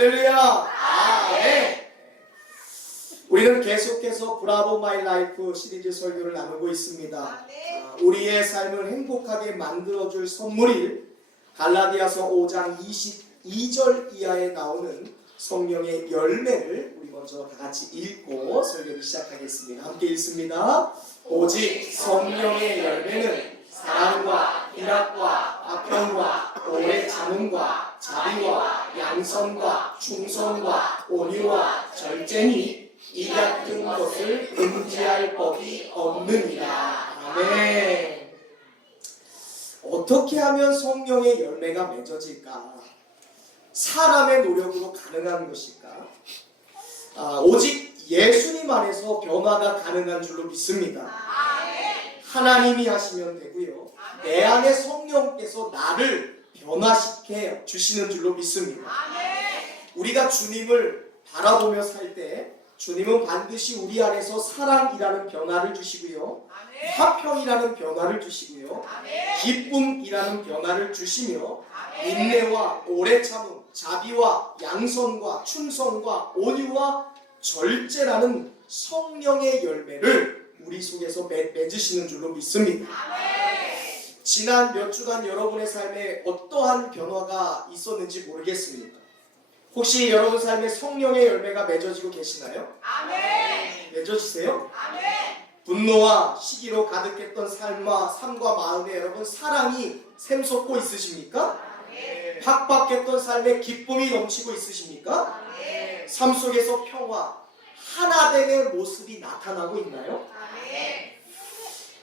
할렐루야. 아멘. 우리는 계속해서 브라보 마이 라이프 시리즈 설교를 나누고 있습니다. 우리의 삶을 행복하게 만들어줄 선물일 갈라디아서 5장 22절 이하에 나오는 성령의 열매를 우리 먼저 다 같이 읽고 설교를 시작하겠습니다. 함께 읽습니다. 오직 성령의 열매는 사랑과 희락과 화평과 오래 참음과 자비와 양선과 충성과 온유와 절제니 이 같은 것을 금지할 법이 없느니라. 아멘. 어떻게 하면 성령의 열매가 맺어질까? 사람의 노력으로 가능한 것일까? 오직 예수님 안에서 변화가 가능한 줄로 믿습니다. 하나님이 하시면 되고요. 내 안에 성령께서 나를 변화시켜 주시는 줄로 믿습니다. 우리가 주님을 바라보며 살 때 주님은 반드시 우리 안에서 사랑이라는 변화를 주시고요. 화평이라는 변화를 주시고요. 기쁨이라는 변화를 주시며 인내와 오래 참음, 자비와 양선과 충성과 온유와 절제라는 성령의 열매를 우리 속에서 맺으시는 줄로 믿습니다. 지난 몇 주간 여러분의 삶에 어떠한 변화가 있었는지 모르겠습니다. 혹시 여러분 삶에 성령의 열매가 맺어지고 계시나요? 아멘. 맺어지세요? 아멘. 분노와 시기로 가득했던 삶과 마음에 여러분 사랑이 샘솟고 있으십니까? 아멘. 팍팍했던 삶에 기쁨이 넘치고 있으십니까? 아멘. 삶 속에서 평화, 하나됨의 모습이 나타나고 있나요? 아멘.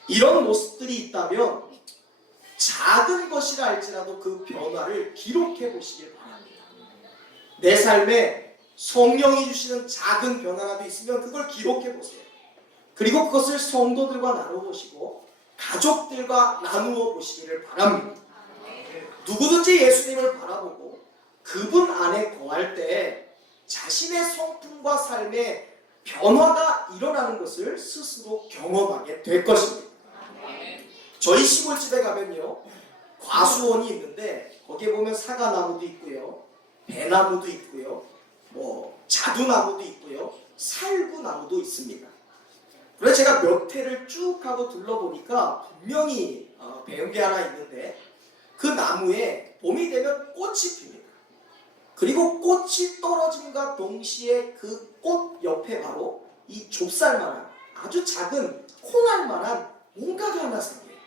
이런 모습들이 있다면 작은 것이라 할지라도 그 변화를 기록해 보시길 바랍니다. 내 삶에 성령이 주시는 작은 변화라도 있으면 그걸 기록해 보세요. 그리고 그것을 성도들과 나눠보시고 가족들과 나누어 보시기를 바랍니다. 누구든지 예수님을 바라보고 그분 안에 거할 때 자신의 성품과 삶에 변화가 일어나는 것을 스스로 경험하게 될 것입니다. 저희 시골집에 가면요, 과수원이 있는데 거기에 보면 사과나무도 있고요, 배나무도 있고요, 자두나무도 있고요, 살구나무도 있습니다. 그래서 제가 몇 해를 쭉 하고 둘러보니까 분명히 배운 게 하나 있는데, 그 나무에 봄이 되면 꽃이 핍니다. 그리고 꽃이 떨어짐과 동시에 그 꽃 옆에 바로 이 좁쌀만한 아주 작은 콩알만한 뭔가가 하나 생겨요.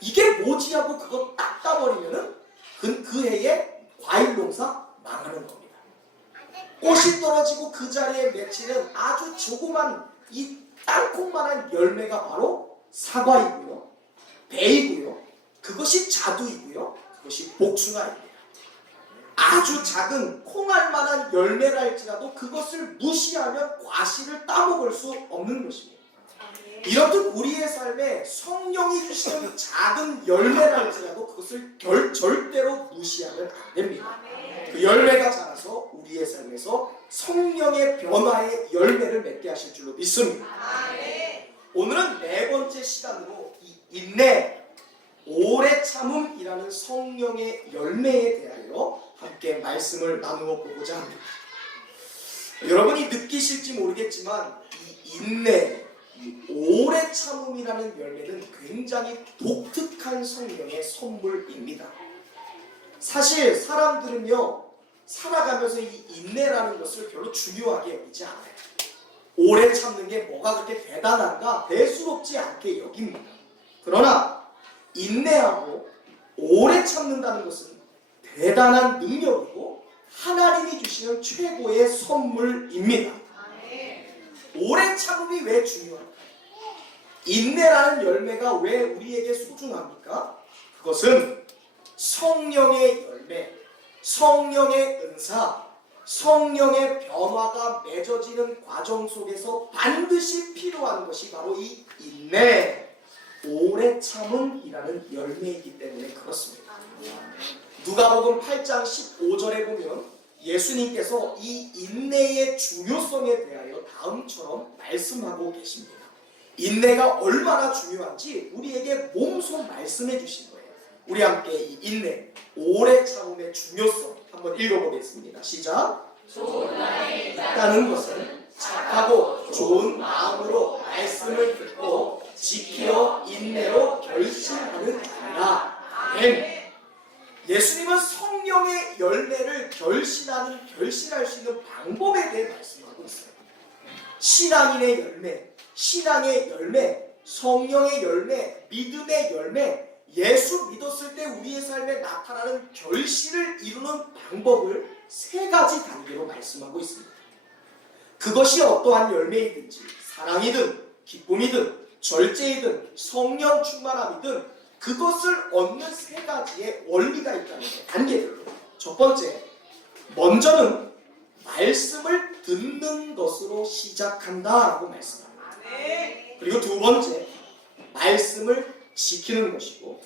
이게 뭐지 하고 그거 딱 따버리면은 그 해에 과일 농사 망하는 겁니다. 꽃이 떨어지고 그 자리에 맺히는 아주 조그만 이 땅콩만한 열매가 바로 사과이고요, 배이고요, 그것이 자두이고요, 그것이 복숭아입니다. 아주 작은 콩알만한 열매라 할지라도 그것을 무시하면 과실을 따먹을 수 없는 것입니다. 이렇듯 우리의 삶에 성령이 주시는 작은 열매라 할지라도 그것을 절대로 무시하면 안 됩니다. 그 열매가 자라서 우리의 삶에서 성령의 변화의 열매를 맺게 하실 줄로 믿습니다. 오늘은 네 번째 시간으로 이 인내, 오래 참음이라는 성령의 열매에 대하여 함께 말씀을 나누어 보고자 합니다. 여러분이 느끼실지 모르겠지만 이 인내, 이 오래 참음이라는 열매는 굉장히 독특한 성령의 선물입니다. 사실 사람들은요, 살아가면서 이 인내라는 것을 별로 중요하게 여기지 않아요. 오래 참는 게 뭐가 그렇게 대단한가 대수롭지 않게 여깁니다. 그러나 인내하고 오래 참는다는 것은 대단한 능력이고 하나님이 주시는 최고의 선물입니다. 오래 참음이 왜 중요할까요? 인내라는 열매가 왜 우리에게 소중합니까? 그것은 성령의 열매, 성령의 은사, 성령의 변화가 맺어지는 과정 속에서 반드시 필요한 것이 바로 이 인내, 오래 참음이라는 열매이기 때문에 그렇습니다. 누가복음 8장 15절에 보면 예수님께서 이 인내의 중요성에 대하여 다음처럼 말씀하고 계십니다. 인내가 얼마나 중요한지 우리에게 몸소 말씀해 주신 거예요. 우리 함께 이 인내, 오래 참음의 중요성 한번 읽어보겠습니다. 시작. 있다는 것은 착하고 좋은 마음으로 말씀을 듣고 지켜 인내로 결실하는 자라. 아멘. 예수님은 성령의 열매를 결실할 수 있는 방법에 대해 말씀하고 있어요. 신앙인의 열매, 신앙의 열매, 성령의 열매, 믿음의 열매, 예수 믿었을 때 우리의 삶에 나타나는 결실을 이루는 방법을 세 가지 단계로 말씀하고 있습니다. 그것이 어떠한 열매이든지 사랑이든 기쁨이든 절제이든 성령 충만함이든 그것을 얻는 세 가지의 원리가 있다는 거예요. 단계별로. 첫 번째, 먼저는 말씀을 듣는 것으로 시작한다라고 말씀합니다. 그리고 두 번째, 말씀을 지키는 것이고,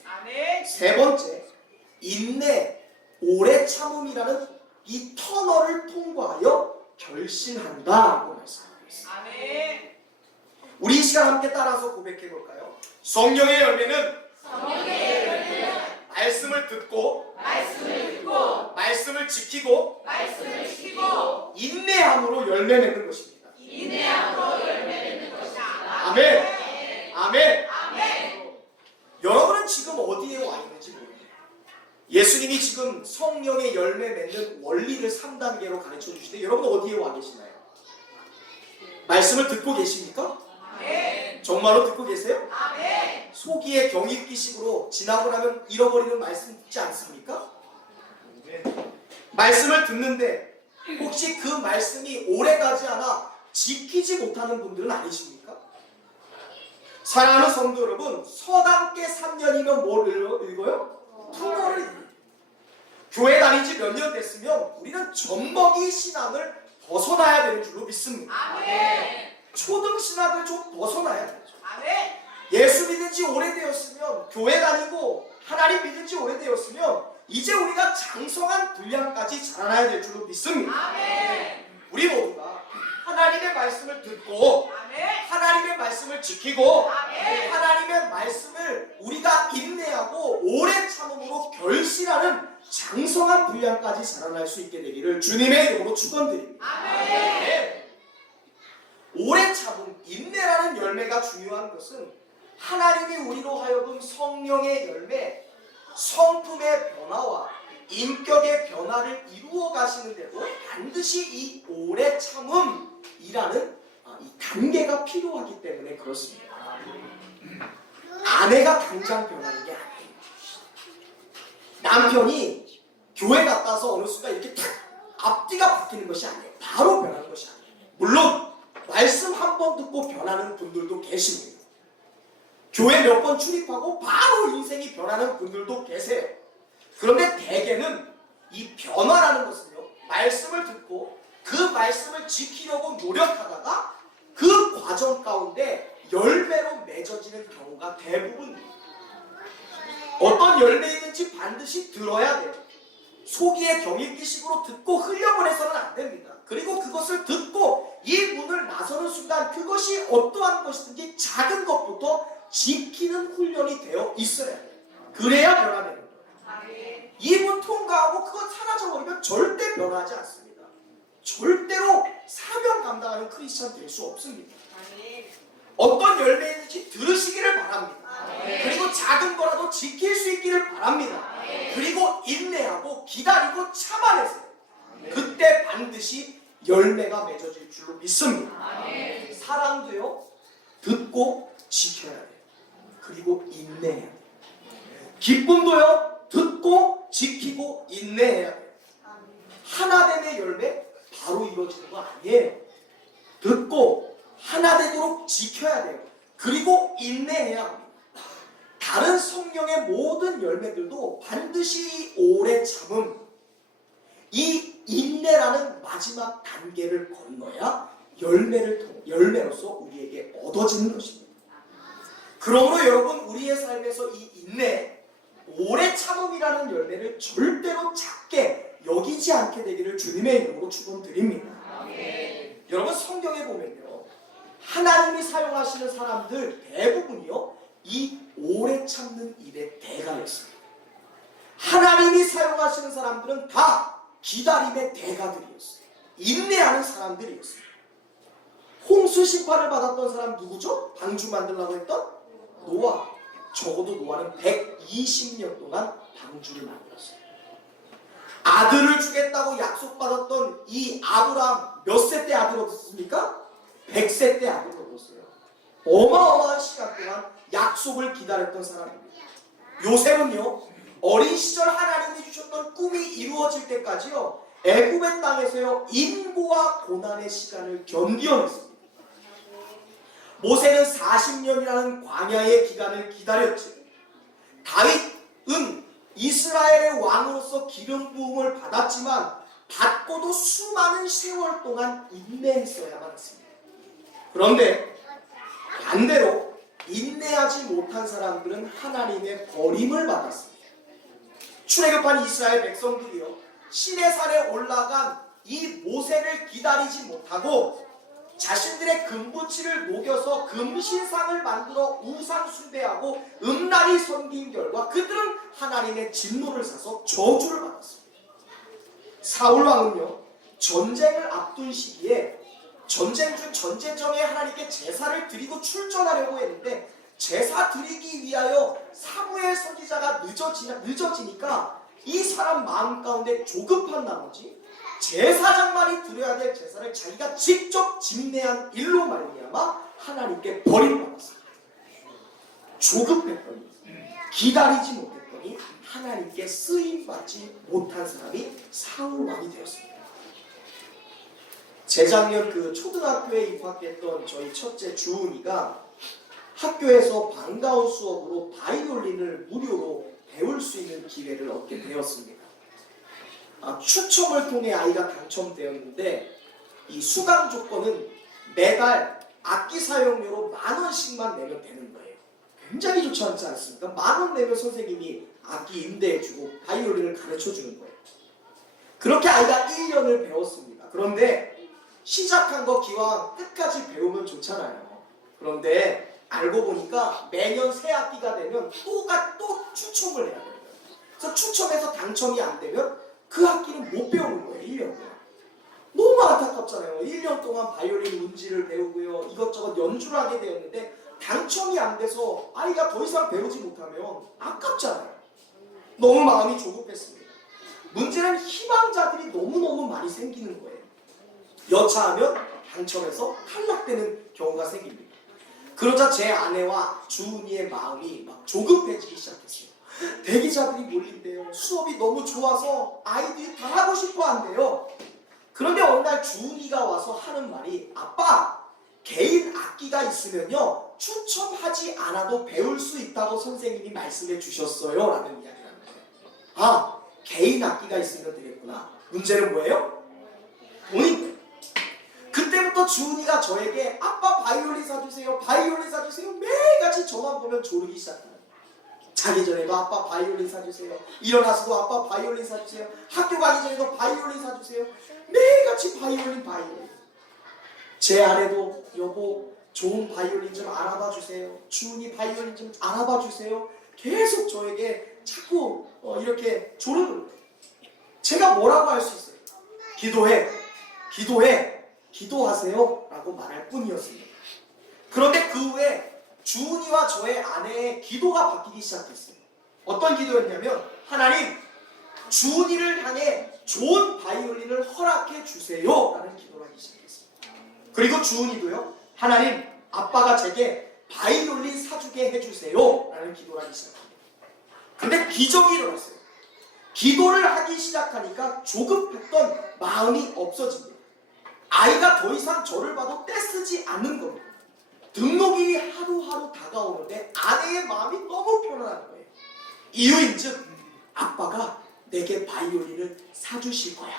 세 번째, 인내, 오래 참음이라는 이 터널을 통과하여 결실한다라고 말씀하고 있습니다. 우리 이 시간 함께 따라서 고백해 볼까요? 성령의 열매는 말씀을 듣고 말씀을 지키고 인내함으로 열매 맺는 것입니다. 아멘. 아멘. 여러분은 지금 어디에 와 있는지 모릅니다. 예수님이 지금 성령의 열매 맺는 원리를 3단계로 가르쳐 주시는데 여러분 어디에 와 계시나요? 말씀을 듣고 계십니까? 정말로 듣고 계세요? 소기의 경읽기식으로 지나고 나면 잃어버리는 말씀 듣지 않습니까? 말씀을 듣는데 혹시 그 말씀이 오래가지 않아 지키지 못하는 분들은 아니십니까? 사랑하는 성도 여러분, 서당께 3년이면 뭘 읽어요? 풍어를 읽어요. 교회 다닌 지 몇 년 됐으면 우리는 젖먹이 신앙을 벗어나야 되는 줄로 믿습니다. 초등 신학을 좀 벗어나야 되죠. 예수 믿은 지 오래되었으면, 교회 다니고 하나님 믿은 지 오래되었으면 이제 우리가 장성한 분량까지 자라나야 될 줄로 믿습니다. 우리 모두가 하나님의 말씀을 듣고 하나님의 말씀을 지키고 하나님의 말씀을 우리가 인내하고 오래 참음으로 결실하는 장성한 분량까지 자라날 수 있게 되기를 주님의 이름으로 축원드립니다. 오래 참음, 인내라는 열매가 중요한 것은 하나님이 우리로 하여금 성령의 열매, 성품의 변화와 인격의 변화를 이루어 가시는데도 반드시 이 오래 참음이라는 이 단계가 필요하기 때문에 그렇습니다. 아내가 당장 변하는 게 아니에요. 남편이 교회 갔다 와서 어느 순간 이렇게 탁 앞뒤가 바뀌는 것이 아니에요. 바로 변하는 것이 아니에요. 물론 말씀 한 번 듣고 변하는 분들도 계십니다. 교회 몇 번 출입하고 바로 인생이 변하는 분들도 계세요. 그런데 대개는 이 변화라는 것은요, 말씀을 듣고 그 말씀을 지키려고 노력하다가 그 과정 가운데 열매로 맺어지는 경우가 대부분입니다. 어떤 열매이든지 반드시 들어야 돼요. 소기의 경읽기식으로 듣고 흘려보내서는 안 됩니다. 그리고 그것을 듣고 이 문을 나서는 순간 그것이 어떠한 것이든지 작은 것부터 지키는 훈련이 되어 있어야 돼요. 그래야 변화되는 거예요. 이 문 통과하고 그것 사라져버리면 절대 변하지 않습니다. 절대로 사명 감당하는 크리스찬 될 수 없습니다. 어떤 열매인지 들으시기를 바랍니다. 그리고 작은 거라도 지킬 수 있기를 바랍니다. 그리고 인내하고 기다리고 참아내세요. 그때 반드시 열매가 맺어질 줄로 믿습니다. 사랑도요, 듣고 지켜야 돼요. 그리고 인내해야 돼요. 기쁨도요, 듣고 지키고 인내해야 돼요. 하나됨의 열매 바로 이루어지는 거 아니에요. 듣고 하나 되도록 지켜야 돼요. 그리고 인내해야 합니다. 다른 성령의 모든 열매들도 반드시 오래 참음, 이 인내라는 마지막 단계를 건너야 열매로서 우리에게 얻어지는 것입니다. 그러므로 여러분, 우리의 삶에서 이 인내, 오래 참음이라는 열매를 절대로 작게 여기지 않게 되기를 주님의 이름으로 축원드립니다. 여러분, 성경에 보면요, 하나님이 사용하시는 사람들 대부분이요, 이 오래 참는 일의 대가였습니다. 하나님이 사용하시는 사람들은 다 기다림의 대가들이었어요. 인내하는 사람들이었어요. 홍수 심판을 받았던 사람 누구죠? 방주 만들라고 했던 노아. 적어도 노아는 120년 동안 방주를 만들었어요. 아들을 주겠다고 약속받았던 이 아브라함 몇 세 때 아들 얻었습니까? 100세 때 아들을 얻었어요. 어마어마한 시간 동안 약속을 기다렸던 사람입니다. 요셉은요, 어린 시절 하나님이 주셨던 꿈이 이루어질 때까지요, 애굽의 땅에서요 인고와 고난의 시간을 견디어냈습니다. 모세는 40년이라는 광야의 기간을 기다렸지. 다윗은 이스라엘의 왕으로서 기름 부음을 받았지만 받고도 수많은 세월 동안 인내했어야만 했습니다. 그런데 반대로 인내하지 못한 사람들은 하나님의 버림을 받았습니다. 출애굽한 이스라엘 백성들이요, 시내산에 올라간 이 모세를 기다리지 못하고 자신들의 금부치를 녹여서 금신상을 만들어 우상 숭배하고 음란히 섬긴 결과 그들은 하나님의 진노를 사서 저주를 받았습니다. 사울 왕은요, 전쟁을 앞둔 시기에 전쟁 중 전제정에 하나님께 제사를 드리고 출전하려고 했는데 제사 드리기 위하여 사무엘 선지자가 늦어지니까 이 사람 마음 가운데 조급한 나머지 제사장만이 드려야 될 제사를 자기가 직접 집례한 일로 말미암아 하나님께 버림받았습니다. 조급했더니, 기다리지 못했더니 하나님께 쓰임받지 못한 사람이 사울 왕이 되었습니다. 재작년 그 초등학교에 입학했던 저희 첫째 주은이가 학교에서 방과후 수업으로 바이올린을 무료로 배울 수 있는 기회를 얻게 되었습니다. 추첨을 통해 아이가 당첨되었는데 이 수강 조건은 매달 악기 사용료로 10,000원씩만 내면 되는 거예요. 굉장히 좋지 않지 않습니까? 10,000원 내면 선생님이 악기 임대해주고 바이올린을 가르쳐주는 거예요. 그렇게 아이가 1년을 배웠습니다. 그런데 시작한 거 기왕 끝까지 배우면 좋잖아요. 그런데 알고 보니까 매년 새 학기가 되면 또 추첨을 해야 돼요. 그래서 추첨해서 당첨이 안 되면 그 학기는 못 배우는 거예요. 1년 동안. 너무 안타깝잖아요. 1년 동안 바이올린 문지를 배우고요, 이것저것 연주를 하게 되었는데 당첨이 안 돼서 아이가 더 이상 배우지 못하면 아깝잖아요. 너무 마음이 조급했습니다. 문제는 희망자들이 너무너무 많이 생기는 거예요. 여차하면 당첨해서 탈락되는 경우가 생깁니다. 그러자 제 아내와 주은이의 마음이 막 조급해지기 시작했어요. 대기자들이 몰린대요. 수업이 너무 좋아서 아이들이 다 하고 싶어 한대요. 그런데 어느 날 주은이가 와서 하는 말이, 아빠, 개인 악기가 있으면요 추첨하지 않아도 배울 수 있다고 선생님이 말씀해 주셨어요 라는 이야기를 하는 거예요. 개인 악기가 있으면 되겠구나. 문제는 뭐예요? 돈인 거예요. 그때부터 주은이가 저에게 아빠 바이올린 사주세요, 바이올린 사주세요, 매일같이 저만 보면 조르기 시작해요. 자기 전에도 아빠 바이올린 사주세요, 일어나서도 아빠 바이올린 사주세요, 학교 가기 전에도 바이올린 사주세요, 매일같이 바이올린. 제 아내도 여보 좋은 바이올린 좀 알아봐 주세요, 주은이 바이올린 좀 알아봐 주세요, 계속 저에게 자꾸 이렇게 조르는 거예요. 제가 뭐라고 할 수 있어요? 기도하세요 라고 말할 뿐이었습니다. 그런데 그 후에 주은이와 저의 아내의 기도가 바뀌기 시작했어요. 어떤 기도였냐면, 하나님, 주은이를 향해 좋은 바이올린을 허락해 주세요 라는 기도를 하기 시작했습니다. 그리고 주은이도요, 하나님, 아빠가 제게 바이올린 사주게 해주세요 라는 기도를 하기 시작합니다. 근데 기적이 일어났어요. 기도를 하기 시작하니까 조급했던 마음이 없어집니다. 아이가 더 이상 저를 봐도 떼쓰지 않는 겁니다. 등록일이 하루하루 다가오는데 아내의 마음이 너무 편안한 거예요. 이유인즉 아빠가 내게 바이올린을 사주실 거야.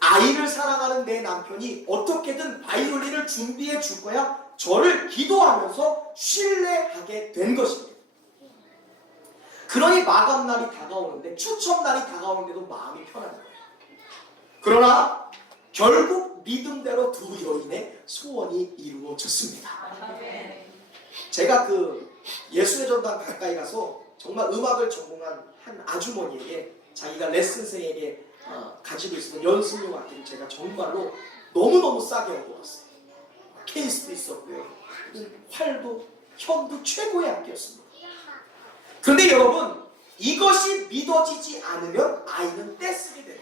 아이를 사랑하는 내 남편이 어떻게든 바이올린을 준비해 줄 거야. 저를 기도하면서 신뢰하게 된 것입니다. 그러니 마감날이 다가오는데, 추첨날이 다가오는데도 마음이 편한 거예요. 그러나 결국 믿음대로 두 여인의 소원이 이루어졌습니다. 제가 그 예술의 전당 가까이 가서 정말 음악을 전공한 한 아주머니에게 자기가 레슨생에게 가지고 있었던 연습용 악기를 제가 정말로 너무너무 싸게 얻어왔어요. 케이스도 있었고요. 활도 현도 최고의 악기였습니다. 그런데 여러분, 이것이 믿어지지 않으면 아이는 떼쓰게 돼요.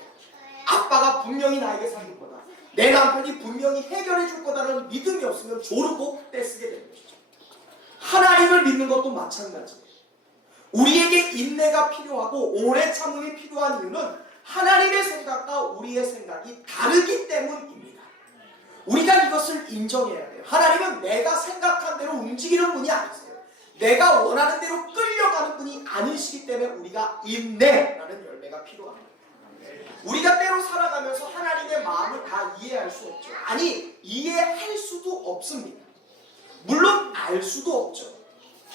아빠가 분명히 나에게 사줄 거다, 내 남편이 분명히 해결해 줄 거다라는 믿음이 없으면 조르고 떼쓰게 되는 것이죠. 하나님을 믿는 것도 마찬가지예요. 우리에게 인내가 필요하고 오래 참음이 필요한 이유는 하나님의 생각과 우리의 생각이 다르기 때문입니다. 우리가 이것을 인정해야 돼요. 하나님은 내가 생각한 대로 움직이는 분이 아니세요. 내가 원하는 대로 끌려가는 분이 아니시기 때문에 우리가 인내라는 열매가 필요합니다. 우리가 때로 살아가면서 하나님의 마음을 다 이해할 수 없죠. 아니, 이해할 수도 없습니다. 물론 알 수도 없죠.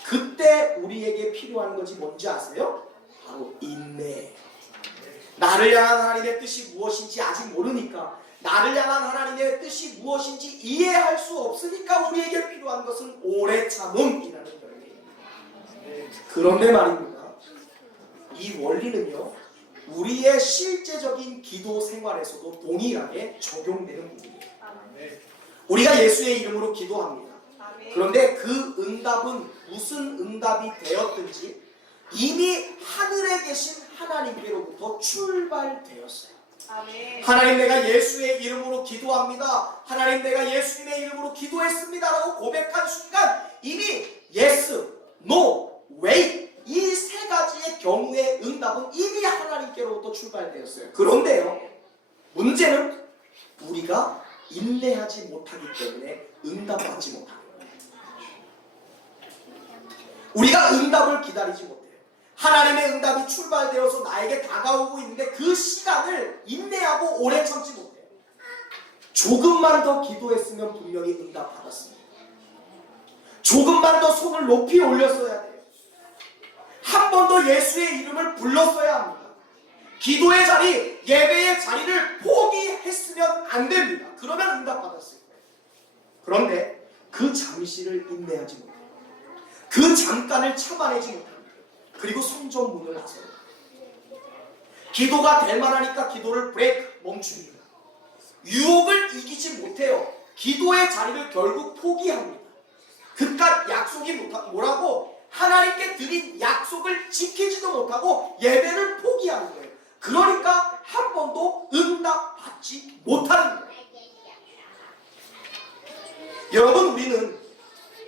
그때 우리에게 필요한 것이 뭔지 아세요? 바로 인내. 나를 향한 하나님의 뜻이 무엇인지 아직 모르니까, 나를 향한 하나님의 뜻이 무엇인지 이해할 수 없으니까 우리에게 필요한 것은 오래 참음이라는 열매입니다. 그런데 말입니다, 이 원리는요, 우리의 실제적인 기도 생활에서도 동일하게 적용되는 부분이에요. 우리가 예수의 이름으로 기도합니다. 그런데 그 응답은 무슨 응답이 되었든지 이미 하늘에 계신 하나님께로부터 출발되었어요. 하나님, 내가 예수의 이름으로 기도합니다. 하나님, 내가 예수님의 이름으로 기도했습니다라고 고백한 순간 이미 yes, no, wait, 이 세 가지의 경우의 응답은 이미 하나님께로부터 출발되었어요. 그런데요, 문제는 우리가 인내하지 못하기 때문에 응답받지 못합니다. 우리가 응답을 기다리지 못해요. 하나님의 응답이 출발되어서 나에게 다가오고 있는데 그 시간을 인내하고 오래 참지 못해요. 조금만 더 기도했으면 분명히 응답 받았습니다. 조금만 더 손을 높이 올렸어야 돼요. 한 번 더 예수의 이름을 불렀어야 합니다. 기도의 자리, 예배의 자리를 포기했으면 안 됩니다. 그러면 응답 받았을 거예요. 그런데 그 잠시를 인내하지 못해요. 그 잠깐을 참아내지 못합니다. 그리고 성전문을 나서요. 기도가 될 만하니까 기도를 브레이크, 멈춥니다. 유혹을 이기지 못해요. 기도의 자리를 결국 포기합니다. 그깟 약속이 뭐라고 하나님께 드린 약속을 지키지도 못하고 예배를 포기하는 거예요. 그러니까 한 번도 응답받지 못하는 거예요. 여러분, 우리는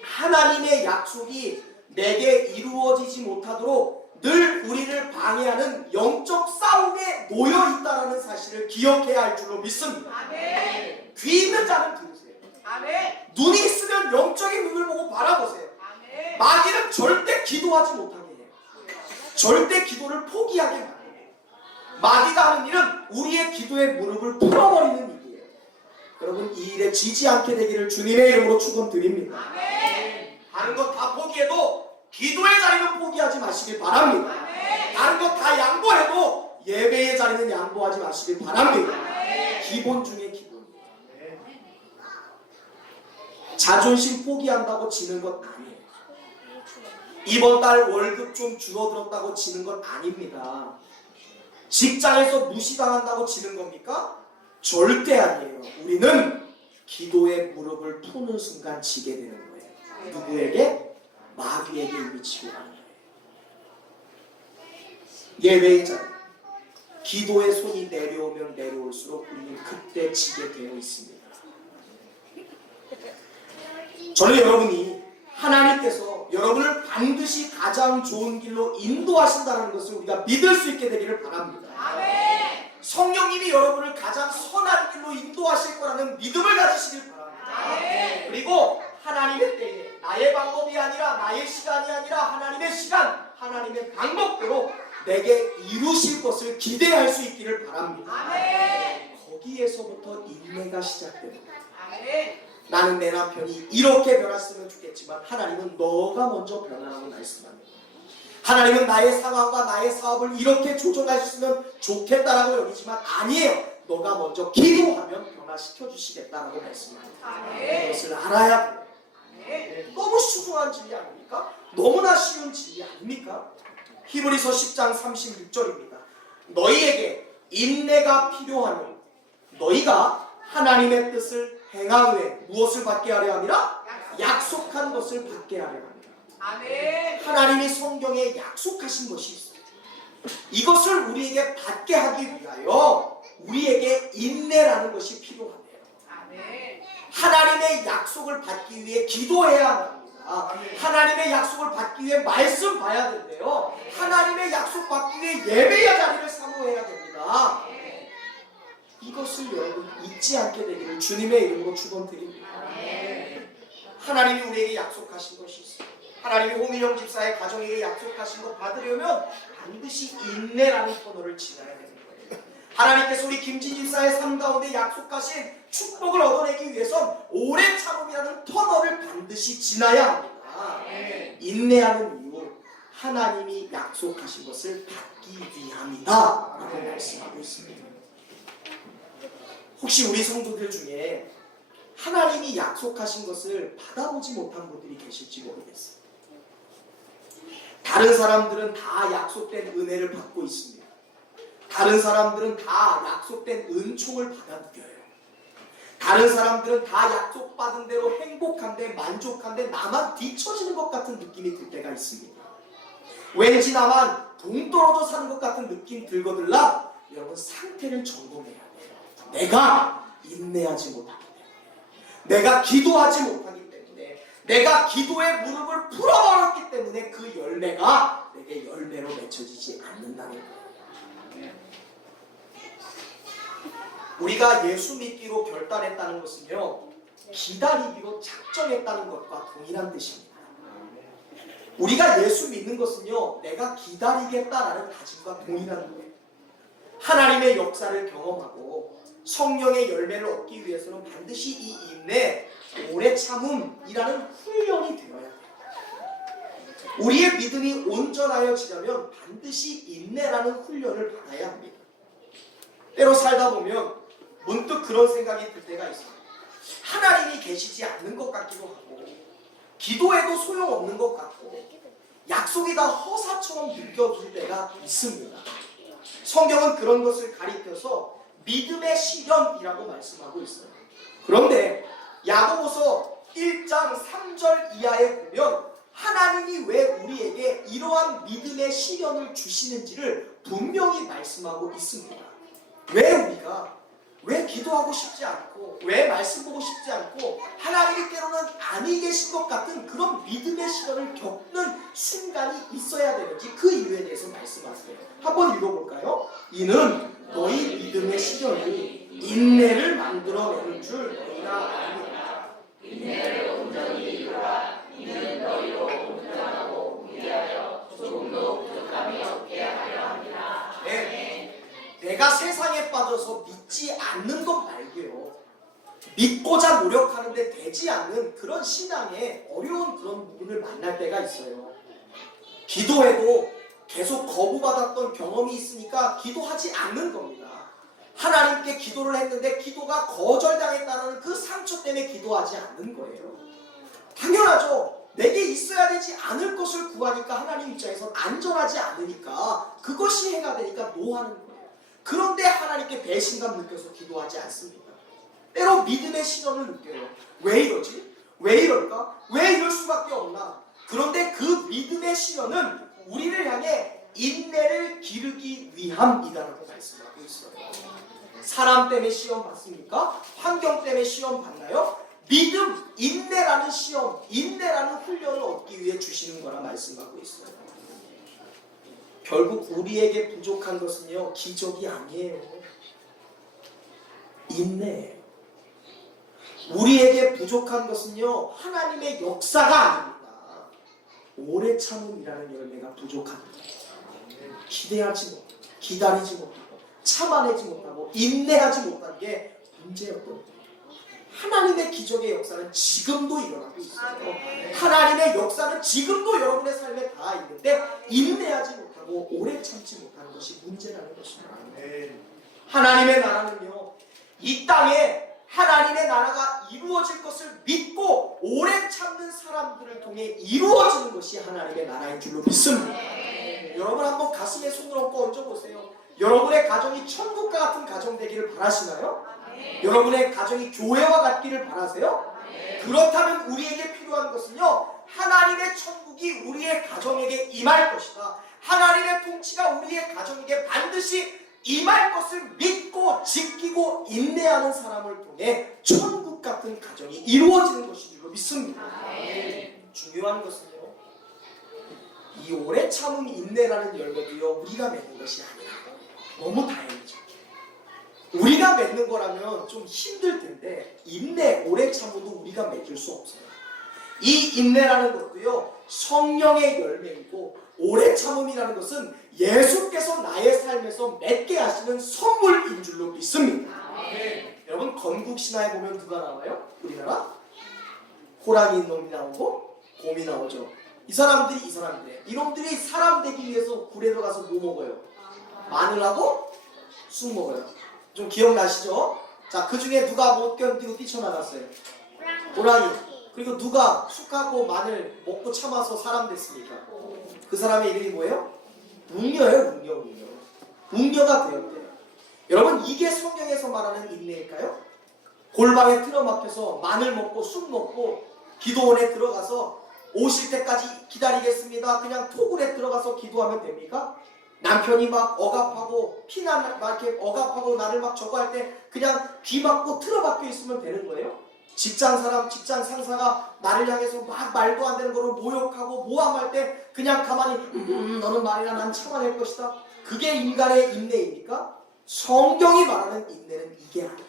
하나님의 약속이 내게 이루어지지 못하도록 늘 우리를 방해하는 영적 싸움에 놓여 있다는 사실을 기억해야 할 줄로 믿습니다. 아멘. 귀 있는 자는 들으세요. 아멘. 눈이 있으면 영적인 눈을 보고 바라보세요. 아멘. 마귀는 절대 기도하지 못하게 해요. 절대 기도를 포기하게 만들어요. 마귀가 하는 일은 우리의 기도의 무릎을 풀어버리는 일이에요. 여러분, 이 일에 지지 않게 되기를 주님의 이름으로 축원드립니다. 아멘. 다른 것 다 포기해도 기도의 자리는 포기하지 마시길 바랍니다. 아멘. 다른 것 다 양보해도 예배의 자리는 양보하지 마시길 바랍니다. 아멘. 기본 중에 기본이에요. 자존심 포기한다고 지는 것 아니에요. 이번 달 월급 좀 줄어들었다고 지는 것 아닙니다. 직장에서 무시당한다고 지는 겁니까? 절대 아니에요. 우리는 기도의 무릎을 푸는 순간 지게 되는 거예요. 누구에게? 마귀에게 이미 지고 가는 거예요. 예배의 자리, 기도의 손이 내려오면 내려올수록 우리는 그때 지게 되어 있습니다. 저는 여러분이 하나님께서 여러분을 반드시 가장 좋은 길로 인도하신다는 것을 우리가 믿을 수 있게 되기를 바랍니다. 아멘. 성령님이 여러분을 가장 선한 길로 인도하실 거라는 믿음을 가지시길 바랍니다. 아멘. 그리고 하나님의 때에 나의 방법이 아니라, 나의 시간이 아니라 하나님의 시간, 하나님의 방법대로 내게 이루실 것을 기대할 수 있기를 바랍니다. 아멘. 거기에서부터 인내가 시작됩니다. 아멘. 나는 내 남편이 이렇게 변했으면 좋겠지만 하나님은 너가 먼저 변하라고 말씀합니다. 하나님은 나의 상황과 나의 사업을 이렇게 조정하셨으면 좋겠다라고 여기지만 아니에요. 너가 먼저 기도하면 변화시켜 주시겠다라고 말씀합니다. 아멘. 이것을 알아야 돼요. 아멘. 너무 수중한 진리 아닙니까? 너무나 쉬운 진리 아닙니까? 히브리서 10장 36절입니다. 너희에게 인내가 필요하면 너희가 하나님의 뜻을 행하되 무엇을 받게 하려 함이라? 약속한 것을 받게 하려 합니다. 아멘. 하나님이 성경에 약속하신 것이 있어요. 이것을 우리에게 받게 하기 위하여 우리에게 인내라는 것이 필요하네요. 아멘. 하나님의 약속을 받기 위해 기도해야 합니다. 하나님의 약속을 받기 위해 말씀 봐야 된대요. 하나님의 약속 받기 위해 예배의 자리를 사모해야 됩니다. 이것을 여러분 잊지 않게 되기를 주님의 이름으로 축원드립니다. 하나님이 우리에게 약속하신 것이 있어요. 하나님이 홍인영 집사의 가정에게 약속하신 것 받으려면 반드시 인내라는 터널을 지나야 되는 거예요. 하나님께서 우리 김진 집사의 삶 가운데 약속하신 축복을 얻어내기 위해선 오래 참음이라는 터널을 반드시 지나야 합니다. 인내하는 이유, 하나님이 약속하신 것을 받기 위함이다 라고 말씀하고 있습니다. 혹시 우리 성도들 중에 하나님이 약속하신 것을 받아보지 못한 분들이 계실지 모르겠어요. 다른 사람들은 다 약속된 은혜를 받고 있습니다. 다른 사람들은 다 약속된 은총을 받아 누려요. 다른 사람들은 다 약속받은 대로 행복한데 만족한데 나만 뒤처지는 것 같은 느낌이 들 때가 있습니다. 왠지 나만 동떨어져 사는 것 같은 느낌 들거들라 여러분 상태를 점검해야 돼요. 내가 인내하지 못하기 때문에, 내가 기도하지 못하기 때문에, 내가 기도의 무릎을 풀어버렸기 때문에 그 열매가 내게 열매로 맺혀지지 않는다는 거예요. 우리가 예수 믿기로 결단했다는 것은요, 기다리기로 작정했다는 것과 동일한 뜻입니다. 우리가 예수 믿는 것은요, 내가 기다리겠다라는 다짐과 동일한 거예요. 하나님의 역사를 경험하고 성령의 열매를 얻기 위해서는 반드시 이 인내, 오래 참음이라는 훈련이 되어야 돼요. 우리의 믿음이 온전하여지려면 반드시 인내라는 훈련을 받아야 합니다. 때로 살다 보면 문득 그런 생각이 들 때가 있어요. 하나님이 계시지 않는 것 같기도 하고, 기도해도 소용없는 것 같고, 약속이 다 허사처럼 느껴질 때가 있습니다. 성경은 그런 것을 가리켜서 믿음의 시련이라고 말씀하고 있어요. 그런데 야고보서 1장 3절 이하에 보면 하나님이 왜 우리에게 이러한 믿음의 시련을 주시는지를 분명히 말씀하고 있습니다. 왜 기도하고 싶지 않고, 왜 말씀 보고 싶지 않고, 하나님이 때로는 아니 계신 것 같은 그런 믿음의 시련을 겪는 순간이 있어야 되는지 그 이유에 대해서 말씀하세요. 한번 읽어볼까요? 이는 너희 믿음의 시련이 인내를 만들어내는 줄 너희가 아니라. 인내를 온전히 이루라. 이는 너희로 온전하고 무리하여 조금도 부족함이 없게 하려 합니다. 내가 세상에 빠져서 믿지 않는 것 말고요, 믿고자 노력하는데 되지 않는 그런 신앙에 어려운 그런 부분을 만날 때가 있어요. 기도해도 계속 거부받았던 경험이 있으니까 기도하지 않는 겁니다. 하나님께 기도를 했는데 기도가 거절당했다는 그 상처 때문에 기도하지 않는 거예요. 당연하죠. 내게 있어야 되지 않을 것을 구하니까 하나님 입장에선 안전하지 않으니까 그것이 해가 되니까 노하는 거예요. 그런데 하나님께 배신감 느껴서 기도하지 않습니다. 때로 믿음의 시련을 느껴요. 왜 이러지? 왜 이럴까? 왜 이럴 수밖에 없나? 그런데 그 믿음의 시련은 우리를 향해 인내를 기르기 위함이다라고 말씀하고 있어요. 사람 때문에 시험 받습니까? 환경 때문에 시험 받나요? 믿음, 인내라는 시험, 인내라는 훈련을 얻기 위해 주시는 거라 말씀하고 있어요. 결국 우리에게 부족한 것은요, 기적이 아니에요. 인내예요. 우리에게 부족한 것은요, 하나님의 역사가 아닙니다. 오래 참음이라는 열매가 부족합니다. 기대하지 못하고, 기다리지 못하고, 참아내지 못하고, 인내하지 못한 게 문제였던 거예요. 하나님의 기적의 역사는 지금도 일어나고 있어요. 하나님의 역사는 지금도 여러분의 삶에 다 있는데 인내하지 못하고 오래 참지 못하는 것이 문제라는 것입니다. 하나님의 나라는요, 이 땅에 하나님의 나라가 이루어질 것을 믿고 오래 참는 사람들을 통해 이루어지는 것이 하나님의 나라인 줄로 믿습니다. 여러분 한번 가슴에 손을 얹고 얹어보세요. 여러분의 가정이 천국과 같은 가정 되기를 바라시나요? 여러분의 가정이 교회와 같기를 바라세요? 그렇다면 우리에게 필요한 것은요, 하나님의 천국이 우리의 가정에게 임할 것이다. 하나님의 통치가 우리의 가정에게 반드시 임할 것을 믿고 지키고 인내하는 사람을 통해 천국 같은 가정이 이루어지는 것인 줄로 믿습니다. 중요한 것은요, 이 오래 참은 인내라는 열매도요, 우리가 맺는 것이 아니라 너무 다행이죠. 우리가 맺는 거라면 좀 힘들 텐데 인내, 오래 참음도 우리가 맺을 수 없어요. 이 인내라는 것도요, 성령의 열매이고 오래 참음이라는 것은 예수께서 나의 삶에서 맺게 하시는 선물인 줄로 믿습니다. 여러분, 건국신화에 보면 누가 나와요? 우리나라? 호랑이 놈이 나오고 곰이 나오죠. 이 사람들이 이놈들이 사람 되기 위해서 굴에 들어가서 뭐 먹어요? 마늘하고 쑥 먹어요. 좀 기억나시죠? 자, 그 중에 누가 못 견디고 뛰쳐나갔어요? 호랑이. 그리고 누가 쑥하고 마늘 먹고 참아서 사람 됐습니까? 그 사람의 이름이 뭐예요? 웅녀예요. 웅녀가 되었대요. 여러분, 이게 성경에서 말하는 인내일까요? 골방에 틀어막혀서 마늘 먹고 쑥 먹고 기도원에 들어가서 오실 때까지 기다리겠습니다. 그냥 토굴에 들어가서 기도하면 됩니까? 남편이 막 억압하고 막 이렇게 억압하고 나를 막 저거 할 때 그냥 귀 막고 틀어박혀 있으면 되는 거예요? 직장 상사가 나를 향해서 막 말도 안 되는 거를 모욕하고 모함할 때 그냥 가만히 너는 말이나 난 참아낼 것이다. 그게 인간의 인내입니까? 성경이 말하는 인내는 이게 아니에요.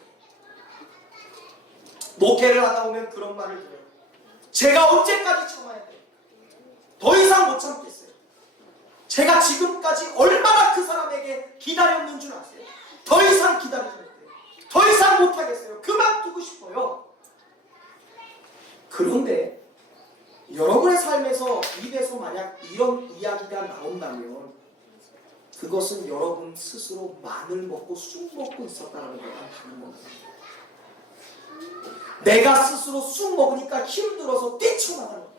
목회를 하다 보면 그런 말을 들어요. 제가 언제까지 참아야 돼요? 더 이상 못 참겠어요. 제가 지금까지 얼마나 그 사람에게 기다렸는 줄 아세요? 더 이상 기다리지 못해요. 더 이상 못하겠어요. 그만두고 싶어요. 그런데 여러분의 삶에서 입에서 만약 이런 이야기가 나온다면 그것은 여러분 스스로 마늘 먹고 쑥 먹고 있었다는 거랑 다른 겁니다. 내가 스스로 쑥 먹으니까 힘들어서 뛰쳐나가는 거예요.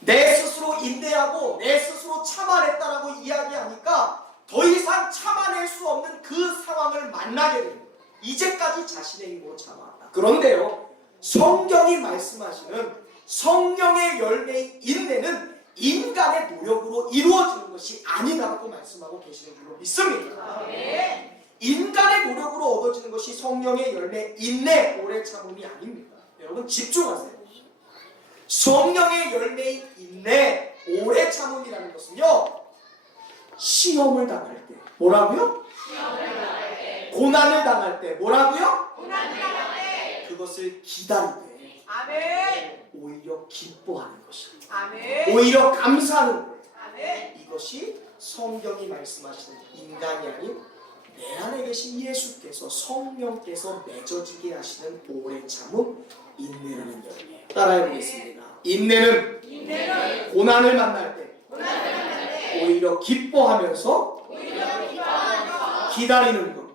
내 스스로 인내하고 내 스스로 참아냈다라고 이야기하니까 더 이상 참아낼 수 없는 그 상황을 만나게 됩니다. 이제까지 자신의 힘으로 참아왔다. 그런데요, 성경이 말씀하시는 성령의 열매인 인내는 인간의 노력으로 이루어지는 것이 아니라고 말씀하고 계시는 줄로 믿습니다. 인간의 노력으로 얻어지는 것이 성령의 열매, 인내, 오래 참음이 아닙니다. 여러분 집중하세요. 성령의 열매인 인내, 오래 참음이라는 것은요, 시험을 당할 때 뭐라고요? 고난을 당할 때 뭐라고요? 그것을 기다리되 오히려 기뻐하는 것입니다. 오히려 감사하는 거예요. 이것이 성경이 말씀하시는 인간이 아닌 내 안에 계신 예수께서 성령께서 맺어지게 하시는 오래 참음, 인내라는 열매예요. 따라해 보겠습니다. 인내는 고난을 만날 때 오히려 기뻐하면서 기다리는 것,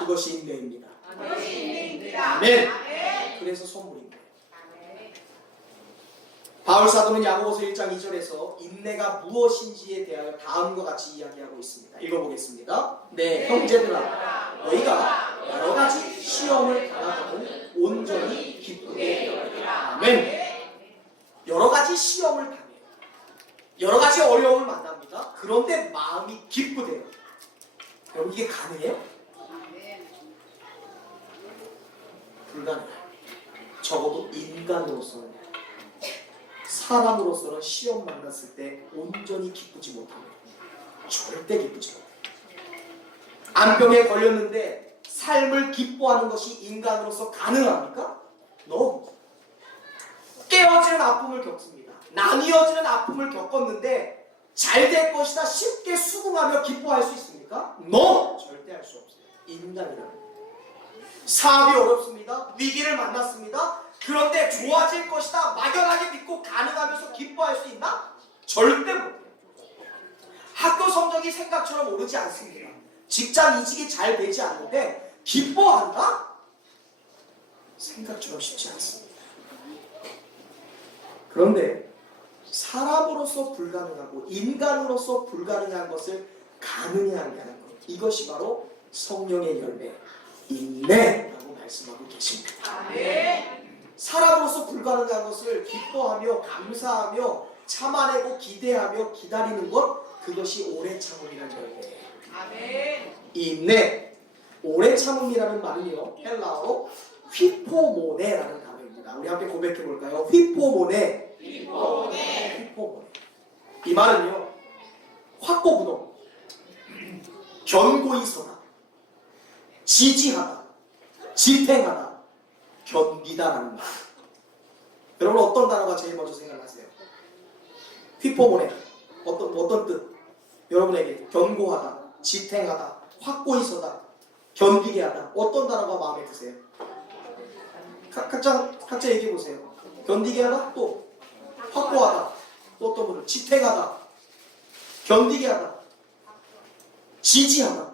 그것이 인내입니다. 아멘. 그래서 선물인 거예요. 바울 사도는 야고보서 1장 2절에서 인내가 무엇인지에 대하여 다음과 같이 이야기하고 있습니다. 읽어보겠습니다. 네, 형제들아, 너희가 여러 가지 시험을 당하거든 온전히 기쁘게 여기라. 아멘. 여러 가지 시험을 당해요. 여러 가지 어려움을 만납니다. 그런데 마음이 기쁘대요. 여러분, 이게 가능해요? 불가능해요. 적어도 인간으로서는, 사람으로서는 시험 만났을 때 온전히 기쁘지 못합니다. 절대 기쁘지 못해요. 암병에 걸렸는데 삶을 기뻐하는 것이 인간으로서 가능합니까? No. 깨어지는 아픔을 겪습니다. 나뉘어지는 아픔을 겪었는데 잘 될 것이다 쉽게 수긍하며 기뻐할 수 있습니까? No. 절대 할 수 없어요. 인간이라는. 사업이 어렵습니다. 위기를 만났습니다. 그런데 좋아질 것이다 막연하게 믿고 가능하면서 기뻐할 수 있나? 절대 못해요. 학교 성적이 생각처럼 오르지 않습니다. 직장 이직이 잘 되지 않는데 기뻐한다? 생각처럼 쉽지 않습니다. 그런데 사람으로서 불가능하고 인간으로서 불가능한 것을 가능하게 하는 것. 이것이 바로 성령의 열매, 인내라고 말씀하고 계십니다. 아멘. 사람으로서 불가능한 것을 기뻐하며 감사하며 참아내고 기대하며 기다리는 것, 그것이 오래 참음이라는 열매예요. 아멘. 인내, 오래 참음이라는 말은요, 헬라어로 휘포모네라는 단어입니다. 우리 함께 고백해 볼까요? 휘포모네. 휘포모네. 이 말은요, 확고부동, 견고히 서다, 지지하다, 지탱하다, 견디다라는 말. 여러분 어떤 단어가 제일 먼저 생각나세요? 휘포모네. 어떤 뜻? 여러분에게 견고하다, 지탱하다, 확고히 서다, 견디게 하다. 어떤 단어가 마음에 드세요? 각자 얘기해 보세요. 견디게 하다, 또 확고하다, 또 어떤 분들 지탱하다, 견디게 하다, 지지하다.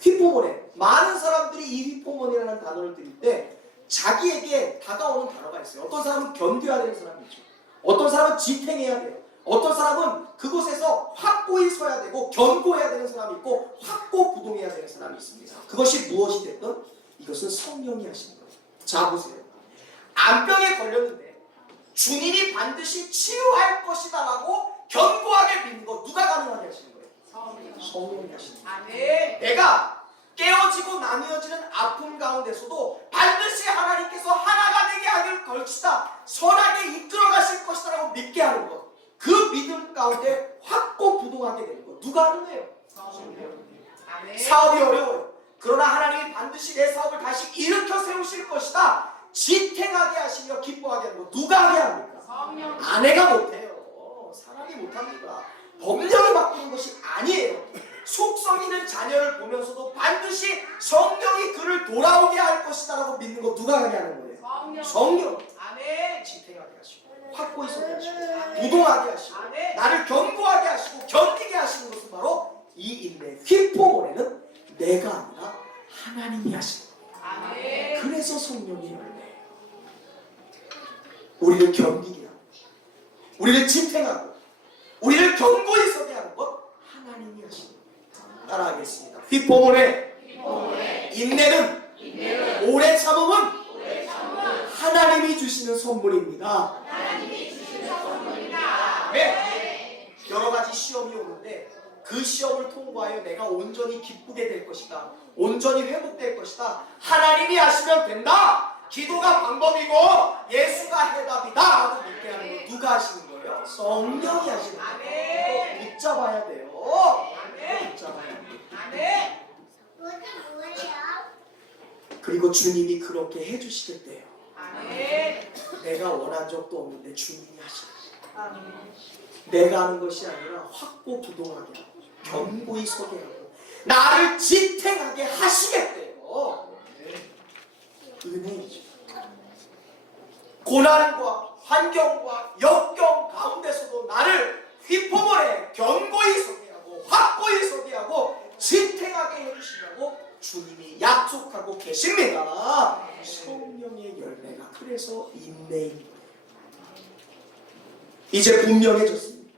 휘포모네. 많은 사람들이 이 휘포모네라는 단어를 들을 때 자기에게 다가오는 단어가 있어요. 어떤 사람은 견뎌야 되는 사람이 있죠. 어떤 사람은 지탱해야 돼요. 어떤 사람은 그곳에서 확고히 서야 되고 견고해야 되는 사람이 있고 확고부동해야 되는 사람이 있습니다. 그것이 무엇이 됐든 이것은 성령이 하시는 거예요. 자 보세요. 암병에 걸렸는데 주님이 반드시 치유할 것이다라고 견고하게 믿는 거 누가 가능하게 하시는 거예요? 성령이 하시는 거예요. 아멘. 내가 깨어지고 나뉘어지는 아픔 가운데서도 반드시 하나님께서 하나가 되게 하길 걸치다, 선하게 이끌어 가실 것이다라고 믿게 하는 것, 그 믿음 가운데 확고부동하게 되는 것 누가 하는 거예요? 아멘. 사업이 어려워요. 그러나 하나님이 반드시 내 사업을 다시 일으켜 세우실 것이다, 지탱하게 하시며 기뻐하게 하는 것 누가 하게 합니까? 성령. 아내가 못해요. 사람이 못합니다. 법령이 바꾸는 것이 아니에요. 속성 있는 자녀를 보면서도 반드시 성령이 그를 돌아오게 할 것이다라고 믿는 거 누가 하게 하는 거예요? 성령. 성령. 아멘. 지탱하게 하시고 확고히 서게 하시고 부동하게 하시고 아멘. 나를 견고하게 하시고 견디게 하시는 것은 바로 이 인내 휘포모네는 내가 아니라 하나님이 하시는 거예요. 아멘. 그래서 성령이 열매예요. 우리를 견디게 하고 우리를 지탱하고 우리를 견고히 서게 하는 것 하나님이 하시는 거예요. 따라하겠습니다. 휘포모네. 인내는 오래 참음은 하나님이 주시는 선물입니다. 네. 여러 가지 시험이 오는데 그 시험을 통과하여 내가 온전히 기쁘게 될 것이다, 온전히 회복될 것이다, 하나님이 하시면 된다, 기도가 방법이고 예수가 해답이다 하고 믿게 하는 거 누가 하시는 거예요? 성령이 하시는 거예요. 아멘. 이거 붙잡아야 돼요. 아멘. 붙잡아야 돼요. 아멘. 그리고 주님이 그렇게 해주시겠대요. 아멘. 내가 원한 적도 없는데 주님이 하시는 거예요. 아멘. 내가 하는 것이 아니라 확고부동하게 하고 견고히 서게 하고 나를 지탱하게 하시겠대요. 은혜이죠. 고난과 환경과 역경 가운데서도 나를 휘포모래 견고히 서게 하고 확고히 서게 하고 지탱하게 해주시라고 주님이 약속하고 계십니다. 성령의 열매가 그래서 인내인 거예요. 이제 분명해졌습니다.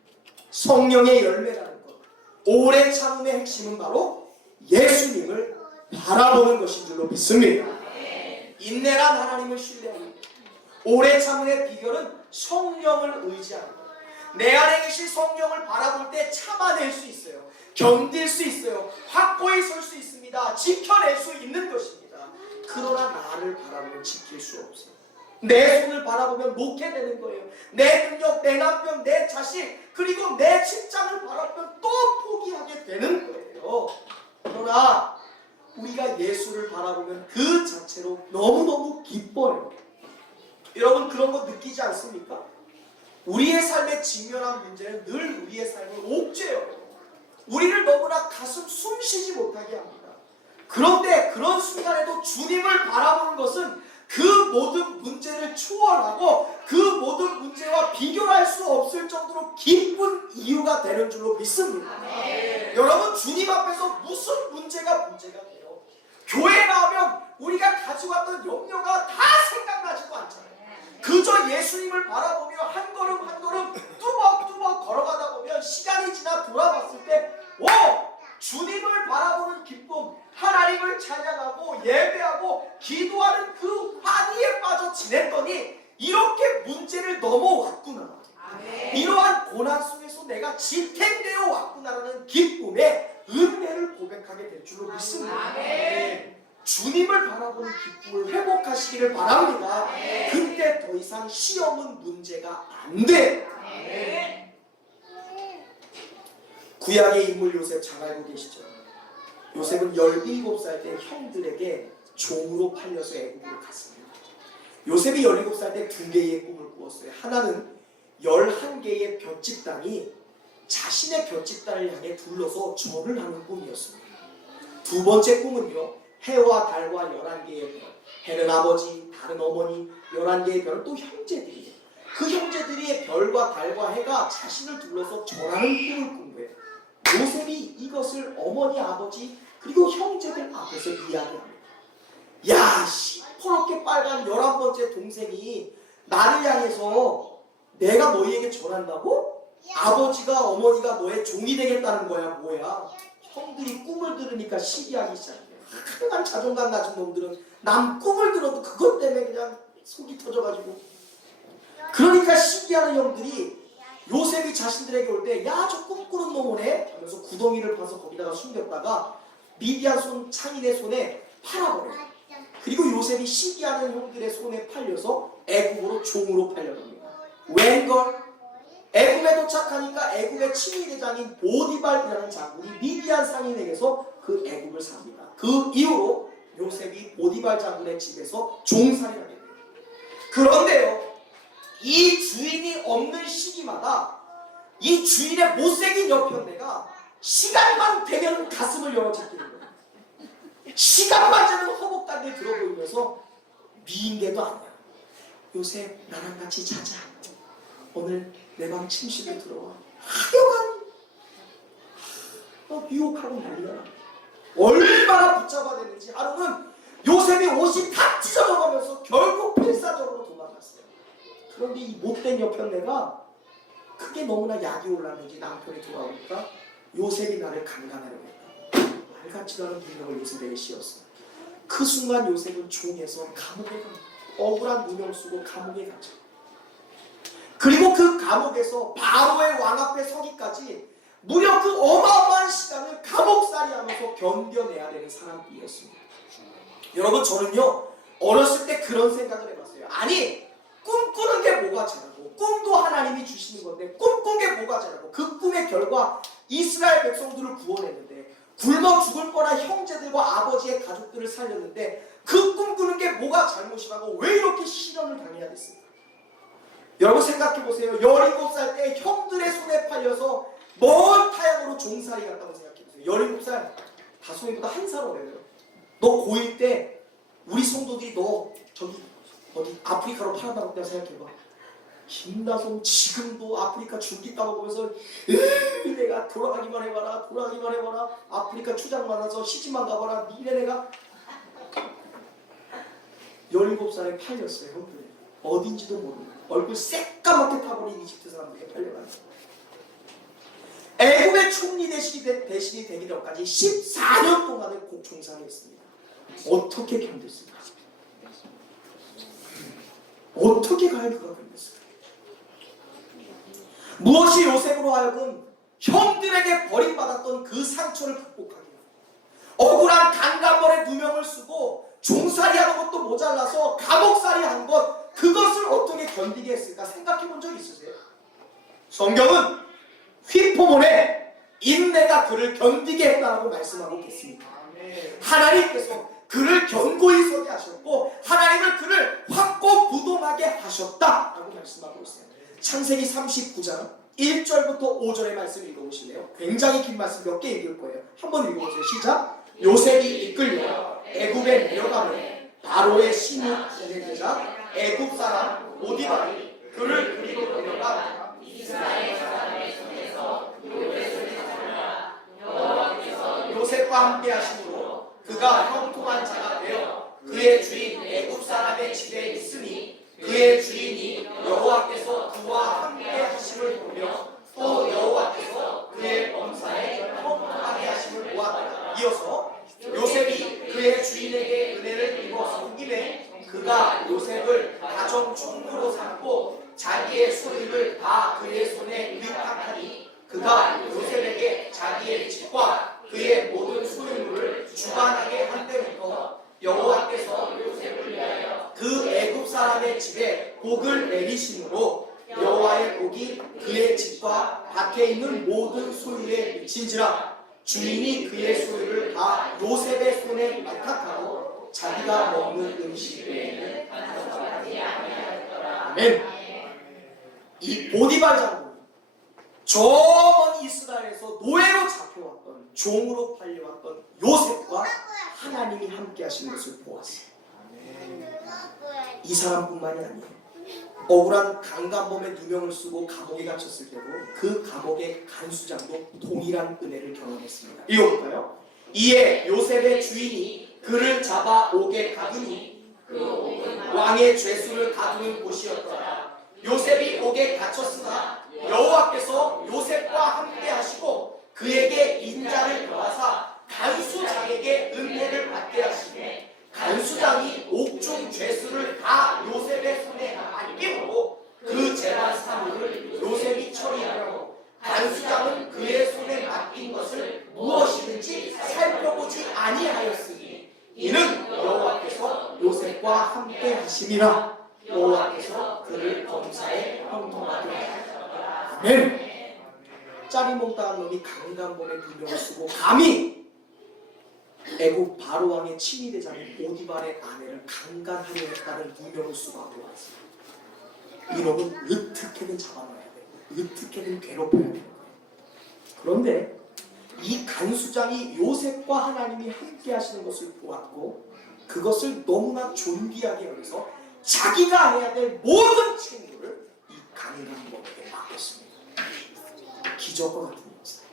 성령의 열매라는 것, 오래 참음의 핵심은 바로 예수님을 바라보는 것인 줄로 믿습니다. 인내란 하나님을 신뢰하는 것, 오래 참음의 비결은 성령을 의지하는 것. 내 안에 계신 성령을 바라볼 때 참아낼 수 있어요. 견딜 수 있어요. 확고히 설 수 있습니다. 지켜낼 수 있는 것입니다. 그러나 나를 바라보면 지킬 수 없어요. 내 손을 바라보면 놓게 되는 거예요. 내 능력, 내 남편, 내 자식, 그리고 내 직장을 바라보면 또 포기하게 되는 거예요. 그러나 우리가 예수를 바라보면 그 자체로 너무너무 기뻐요. 여러분 그런 거 느끼지 않습니까? 우리의 삶에 직면한 문제는 늘 우리의 삶을 옥죄어요. 우리를 너무나 가슴 숨쉬지 못하게 합니다. 그런데 그런 순간에도 주님을 바라보는 것은 그 모든 문제를 초월하고 그 모든 문제와 비교할 수 없을 정도로 기쁜 이유가 되는 줄로 믿습니다. 여러분 주님 앞에서 무슨 문제가 돼요? 교회 나오면 우리가 가지고 왔던 염려가 다 생각나지도 않잖아요. 그저 예수님을 바라보며 한 걸음 한 걸음 뚜벅뚜벅 걸어가다 보면 시간이 지나 돌아봤을 때 오! 예배하고 기도하는 그 환희에 빠져 지냈더니 이렇게 문제를 넘어왔구나. 이러한 고난 속에서 내가 지탱되어 왔구나라는 기쁨에 은혜를 고백하게 될 줄로 믿습니다. 주님을 바라보는 기쁨을 회복하시기를 바랍니다. 그때 더 이상 시험은 문제가 안 돼요. 구약의 인물 요셉 잘 알고 계시죠? 요셉은 17살 때 형들에게 종으로 팔려서 애국으로 갔습니다. 요셉이 17살 때 두 개의 꿈을 꾸었어요. 하나는 11개의 볏집단이 자신의 볏집단을 향해 둘러서 절을 하는 꿈이었습니다. 두 번째 꿈은요, 해와 달과 11개의 별, 해는 아버지, 달은 어머니, 11개의 별은 또 형제들이에요. 그 형제들이 별과 달과 해가 자신을 둘러서 절하는 꿈을 꾼 거예요. 요셉이 이것을 어머니, 아버지, 그리고 형제들 앞에서 이야기합니다. 야, 시퍼렇게 빨간 11번째 동생이 나를 향해서 내가 너희에게 절한다고? 아버지가 어머니가 너의 종이 되겠다는 거야, 뭐야? 형들이 꿈을 들으니까 시기하기 시작해요. 하여간 자존감 낮은 놈들은 남 꿈을 들어도 그것 때문에 그냥 속이 터져가지고, 그러니까 시기하는 형들이 요셉이 자신들에게 올 때 야, 저 꿈꾸는 놈이네 하면서 구덩이를 파서 거기다가 숨겼다가 미디안 손 창인의 손에 팔아버려요. 그리고 요셉이 시기하는 형들의 손에 팔려서 애굽으로 종으로 팔려갑니다. 웬걸? 애굽에 도착하니까 애굽의 친위대장인 보디발이라는 장군이 미디안 상인에게서 그 애굽을 삽니다. 그 이후로 요셉이 보디발 장군의 집에서 종살이를 하게 됩니다. 그런데요, 이 주인이 없는 시기마다 이 주인의 못생긴 여편네가 시간만 되면 가슴을 열어제끼는 거예요. 시간만 되면 허벅단에 들어 보이면서 미인계도 아니야. 요셉, 나랑 같이 자자. 오늘 내 방 침실에 들어와. 하여간 유혹하고 난리야. 얼마나 붙잡아대는지. 하루는 요셉이 옷이 다 찢어져가면서 결국 필사적으로 도망갔어요. 그런데 이 못된 여편네가 크게 너무나 약이 올랐는지 남편이 돌아오니까 요셉이 나를 강간하려고 했다. 말 같지도 않은 비명을 요셉에게 씌웠어요. 그 순간 요셉은 종에서 감옥에 갑니다. 억울한 누명 쓰고 감옥에 갇혀. 그리고 그 감옥에서 바로의 왕 앞에 서기까지 무려 그 어마어마한 시간을 감옥살이 하면서 견뎌내야 되는 사람이었습니다. 여러분, 저는요 어렸을 때 그런 생각을 해봤어요. 아니, 꿈꾸는 게 뭐가 죄라고? 꿈도 하나님이 주시는 건데 꿈꾼 게 뭐가 죄라고? 그 꿈의 결과 이스라엘 백성들을 구원했는데, 굶어 죽을 뻔한 형제들과 아버지의 가족들을 살렸는데 그 꿈꾸는 게 뭐가 잘못이라고 왜 이렇게 시련을 당해야 됐습니까? 여러분 생각해보세요. 17살 때 형들의 손에 팔려서 먼 타향으로 종살이 갔다고 생각해보세요. 17살, 다솜이보다 1살 어려요. 너 고1 때 우리 성도들이 너 저기 어디 아프리카로 팔아나갔다고 생각해봐. 김다솜 지금도 아프리카 줄기 따먹으면서 내가 돌아가기만 해봐라, 돌아가기만 해봐라, 아프리카 추장 만나서 시집만 가봐라, 니네 내가 17살에 팔렸어요. 형들이 어딘지도 모르고 얼굴 새까맣게 타버린 이집트 사람들에게 팔려가요. 애굽의 총리 대신이 되기 전까지 14년 동안을 종살이했습니다. 어떻게 견뎠습니까? 어떻게 갈그가 견뎠을까? 무엇이 요셉으로 하여금 형들에게 버림받았던 그 상처를 극복하게, 억울한 강간벌의 누명을 쓰고 종살이하는 것도 모자라서 감옥살이 한 것, 그것을 어떻게 견디게 했을까 생각해 본 적 있으세요? 성경은 휘포몬의 인내가 그를 견디게 했다라고 말씀하고 계십니다. 하나님께서 그를 견고히 서게 하셨고 하나님은 그를 확고부동하게 하셨다라고 말씀하고 있어요. 창세기 39장 1절부터 5절의 말씀 읽어보실래요? 굉장히 긴 말씀 몇 개 읽을 거예요. 한번 읽어보세요. 시작! 요셉이 이끌려 애굽에 내려가면 바로의 신이 되자 애굽 사람 보디발이 그를 그리로 데려가 이스라엘 사람의 손에서 요셉을 찾아라. 여호와께서 요셉과 함께 하심으로 그가 형통한 자가 되어 그의 주인 애굽 사람의 집에 있으니 그의 주인이 여호와께서 그와 함께 하심을 보며 또 여호와께서 그의 범사에 형통하게 하심을 보았다. 이어서 요셉이 그의 주인의 주인에게 은혜를 입어 섬김에 그가 요셉을 가정 총무로 삼고 자기의 소유를 다 그의 손에 위탁하니 그가 요셉에게 자기의 집과 그의 모든 소유물을 주관하게 한 때부터 여호와께서 요셉을 위하여 그 애굽 사람의 집에 복을 내리심으로 여호와의 복이 그의 집과 밭에 있는 모든 소유에 미친지라. 주인이 그의 소유를 다 요셉의 손에 위탁하고 자기가 먹는 음식 외에는 가져가지 아니하였더라. 아멘. 이 보디발 장군이 저 먼 이스라엘에서 노예로 잡혀왔던, 종으로 팔려왔던 요셉과 하나님이 함께 하신 것을 보았어요. 이 사람뿐만이 아니에요. 억울한 강간범의 누명을 쓰고 감옥에 갇혔을 때도 그 감옥의 간수장도 동일한 은혜를 경험했습니다. 읽어볼까요? 이에 요셉의 주인이 그를 잡아 옥에 가두니 그 옥은 왕의 죄수를 가두는 곳이었더라. 요셉이 옥에 갇혔으나 여호와께서 요셉과 함께 하시고 그에게 인자를 더하사 간수장에게 은혜를 받게 하시매 간수장이 옥중 죄수를 다 요셉의 손에 맡기고 그 재반 사물을 요셉이 처리하고 간수장은 그의 손에 맡긴 것을 무엇이든지 살펴보지 아니하였으니 이는 여호와께서 요셉과 함께 하심이라. 여호와께서 그를 범사에 형통하게 하셨더라. 아멘. 짜리몽땅한 놈이 강간범의 누명을 쓰고 감히 애국 바로왕의 친위대장인 보디발의 아내를 강간하려 했다는 누명을 쓰고 앞에 왔습니다. 이놈은 어떻게든 잡아놔야 되고 어떻게든 괴롭혀야 되는 거예요. 그런데 이 간수장이 요셉과 하나님이 함께 하시는 것을 보았고 그것을 너무나 존귀하게 여기서 자기가 해야 될 모든 책무를 이 강간범에게 맡겼습니다. 기적과 같은 일이었어요.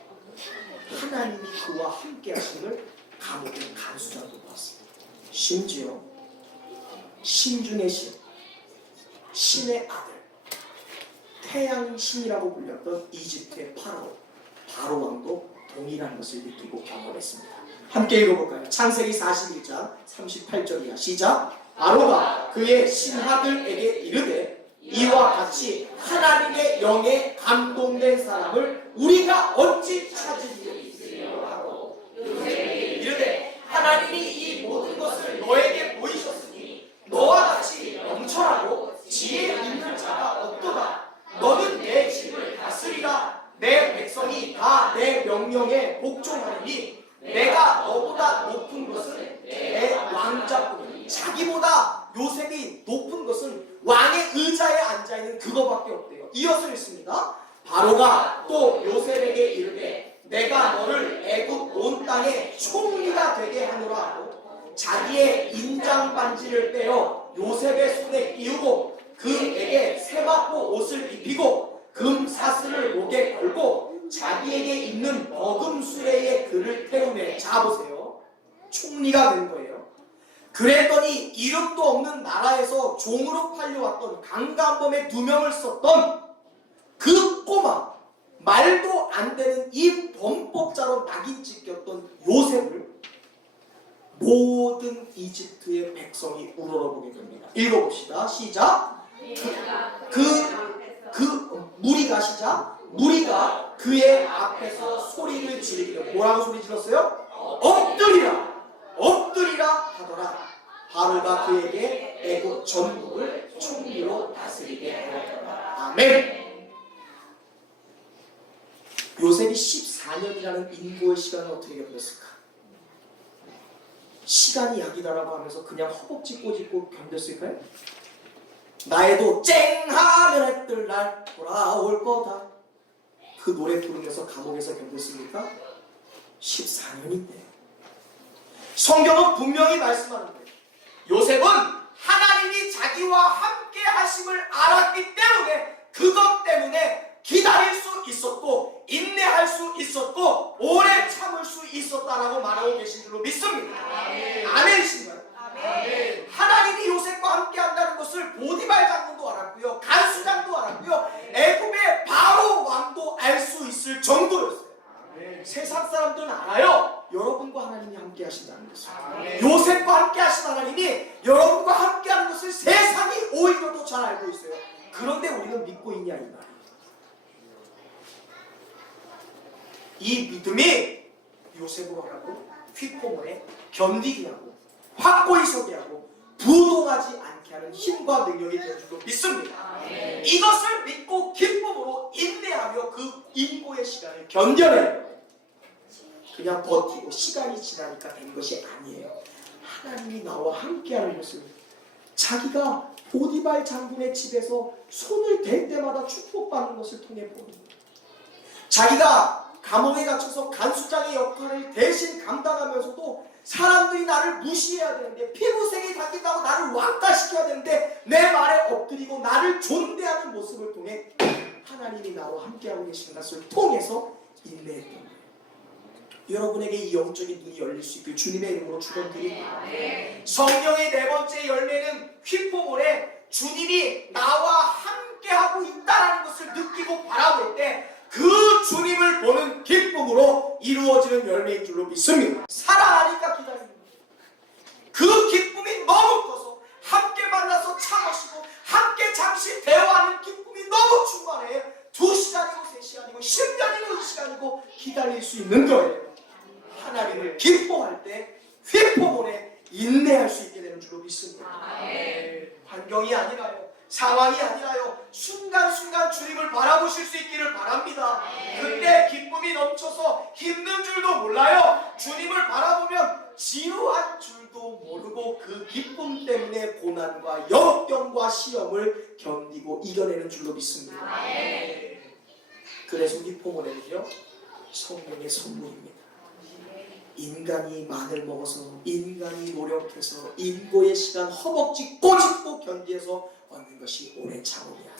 하나님이 그와 함께 하심을 감옥의 간수장도 봤습니다. 심지어 신 중의 신, 신의 아들, 태양신이라고 불렸던 이집트의 바로왕도 동일한 것을 느끼고 경험했습니다. 함께 읽어볼까요? 창세기 41장 38절 이하 시작. 바로가 그의 신하들에게 이르되 이와 같이 하나님의 영에 감동된 사람을 우리가 어찌 찾으리요 하고 요셉에게 이르되 하나님이 이 모든 것을 너에게 보이셨으니 너와 같이 영철하고 지혜 있는 자가 없도다. 너는 내 집을 다스리라. 내 백성이 다 내 명령에 복종하리니 내가 너보다 높은 것은 내 왕자뿐이니. 자기보다 요셉이 높은 것은 왕의 의자에 앉아있는 그거밖에 없대요. 이어서 읽습니다. 바로가 또 요셉에게 이르되 내가 너를 애굽 온 땅에 총리가 되게 하노라 하고 자기의 인장 반지를 빼어 요셉의 손에 끼우고 그에게 세마포 옷을 입히고 금 사슬을 목에 걸고 자기에게 있는 버금 수레에 그를 태우매. 자 보세요. 총리가 된 거예요. 그랬더니 이름도 없는 나라에서 종으로 팔려왔던 강간범의 누명을 썼던 그 꼬마, 말도 안 되는 이 범법자로 낙인 찍혔던 요셉을 모든 이집트의 백성이 우러러보게 됩니다. 읽어봅시다. 시작. 무리가 시작. 무리가 그의 앞에서 소리를 지르기를. 뭐라고 소리 질렀어요? 엎드리라 엎드리라 하더라. 바로가 그에게 애국 전국을 총리로 다스리게 하였더라. 아멘. 요셉이 14년이라는 인고의 시간을 어떻게 견뎠을까? 시간이 약이다라고 하면서 그냥 허벅지 꼬집고 견뎠을까요? 나에도 쨍하면 해뜰 날 돌아올 거다. 그 노래 부르면서 감옥에서 견뎠습니까? 14년인데. 성경은 분명히 말씀하는데 요셉은 하나님이 자기와 함께 하심을 알았기 때문에 그것 때문에 기다릴 수 있었고 인내할 수 있었고 오래 참을 수 있었다라고 말하고 계신 줄로 믿습니다. 아멘이신가요? 아멘. 하나님이 요셉과 함께 한다는 것을 보디발 장군도 알았고요, 간수장도 알았고요, 애굽의 바로 왕도 알 수 있을 정도였어요. 세상 사람들은 알아요. 여러분과 하나님이 함께 하신다는 것을. 요셉과 함께 여러분과 함께하는 것을 세상이 오히려 더 잘 알고 있어요. 그런데 우리는 믿고 있냐 이 말이에요. 이 믿음이 요셉으로 하라고 휘포문에 견디게 하고 확고히 서게 하고 부동하지 않게 하는 힘과 능력이 될 줄로 믿습니다. 이것을 믿고 기쁨으로 인내하며 그 인고의 시간을 견뎌내요. 그냥 버티고 시간이 지나니까 된 것이 아니에요. 하나님이 나와 함께하는 것을 자기가 보디발 장군의 집에서 손을 댈 때마다 축복받는 것을 통해 보는 거예요. 자기가 감옥에 갇혀서 간수장의 역할을 대신 감당하면서도 사람들이 나를 무시해야 되는데 피부색이 바뀐다고 나를 왕따시켜야 되는데 내 말에 엎드리고 나를 존대하는 모습을 통해 하나님이 나와 함께하고 계시는 것을 통해서 인내했던 거예요. 여러분에게 이 영적인 눈이 열릴 수 있길 주님의 이름으로 축원드립니다. 성령의 네 번째 열매는 휘포물에 주님이 나와 함께하고 있다는 것을 느끼고 바라볼 때 그 주님을 보는 기쁨으로 이루어지는 열매인 줄로 믿습니다. 사랑하니까 기다립니다. 그 기쁨이 너무 커서 함께 만나서 차 마시고 함께 잠시 대화하는 기쁨이 너무 충만해 2시간이고 3시간이고 10년이고 2시간이고 기다릴 수 있는 거예요. 하나님을 기뻐할 때 휘포문에 인내할 수 있게 되는 줄로 믿습니다. 환경이 아니라요, 상황이 아니라요, 순간순간 주님을 바라보실 수 있기를 바랍니다. 그때 기쁨이 넘쳐서 힘든 줄도 몰라요. 주님을 바라보면 지루한 줄도 모르고 그 기쁨 때문에 고난과 역경과 시험을 견디고 이겨내는 줄로 믿습니다. 그래서 휘포문에는요, 성령의 선물입니다. 인간이 마늘 먹어서, 인간이 노력해서, 인고의 시간 허벅지 꼬집고 견디해서 얻는 것이 오래 참음이야.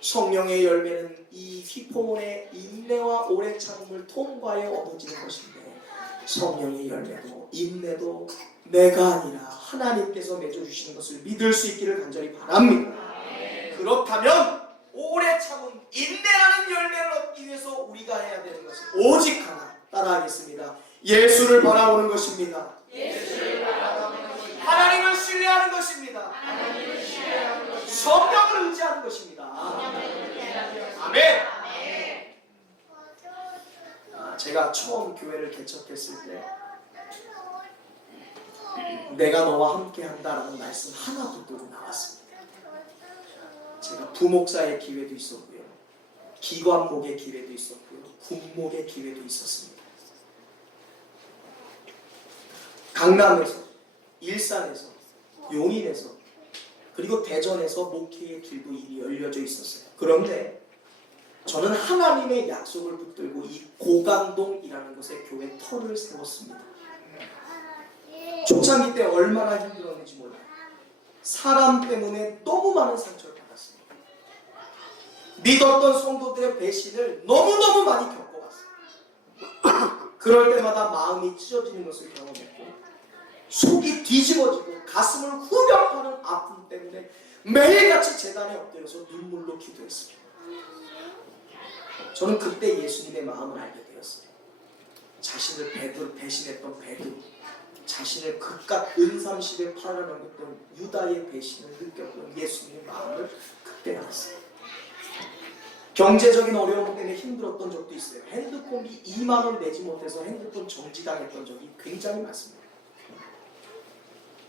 성령의 열매는 이 휘포문의 인내와 오래 참음을 통과해 얻어지는 것인데, 성령의 열매도 인내도 내가 아니라 하나님께서 맺어주시는 것을 믿을 수 있기를 간절히 바랍니다. 그렇다면 오래 참음, 인내라는 열매를 얻기 위해서 우리가 해야 되는 것은 오직 하나, 따라하겠습니다. 예수를 바라보는 것입니다. 하나님을 신뢰하는 것입니다. 성령을 의지하는 것입니다. 아멘. 제가 처음 교회를 개척했을 때 내가 너와 함께한다라는 말씀 하나 붙들고 나왔습니다. 제가 부목사의 기회도 있었고요, 기관목의 기회도 있었고요, 군목의 기회도 있었습니다. 강남에서, 일산에서, 용인에서, 그리고 대전에서 목회의 길도 이미 열려져 있었어요. 그런데 저는 하나님의 약속을 붙들고 이 고강동이라는 곳에 교회 터를 세웠습니다. 초창기 때 얼마나 힘들었는지 몰라요. 사람 때문에 너무 많은 상처를 받았습니다. 믿었던 성도들의 배신을 너무너무 많이 겪어봤어요. 그럴 때마다 마음이 찢어지는 것을 경험했고 속이 뒤집어지고 가슴을 후벼파는 아픔 때문에 매일같이 제단에 엎드려서 눈물로 기도했습니다. 저는 그때 예수님의 마음을 알게 되었어요. 자신을 배신했던 베드로, 자신을 그깟 은삼십에 팔아넘겼던 유다의 배신을 느꼈던 예수님의 마음을 그때 알았어요. 경제적인 어려움 때문에 힘들었던 적도 있어요. 핸드폰비 2만 원 내지 못해서 핸드폰 정지당했던 적이 굉장히 많습니다.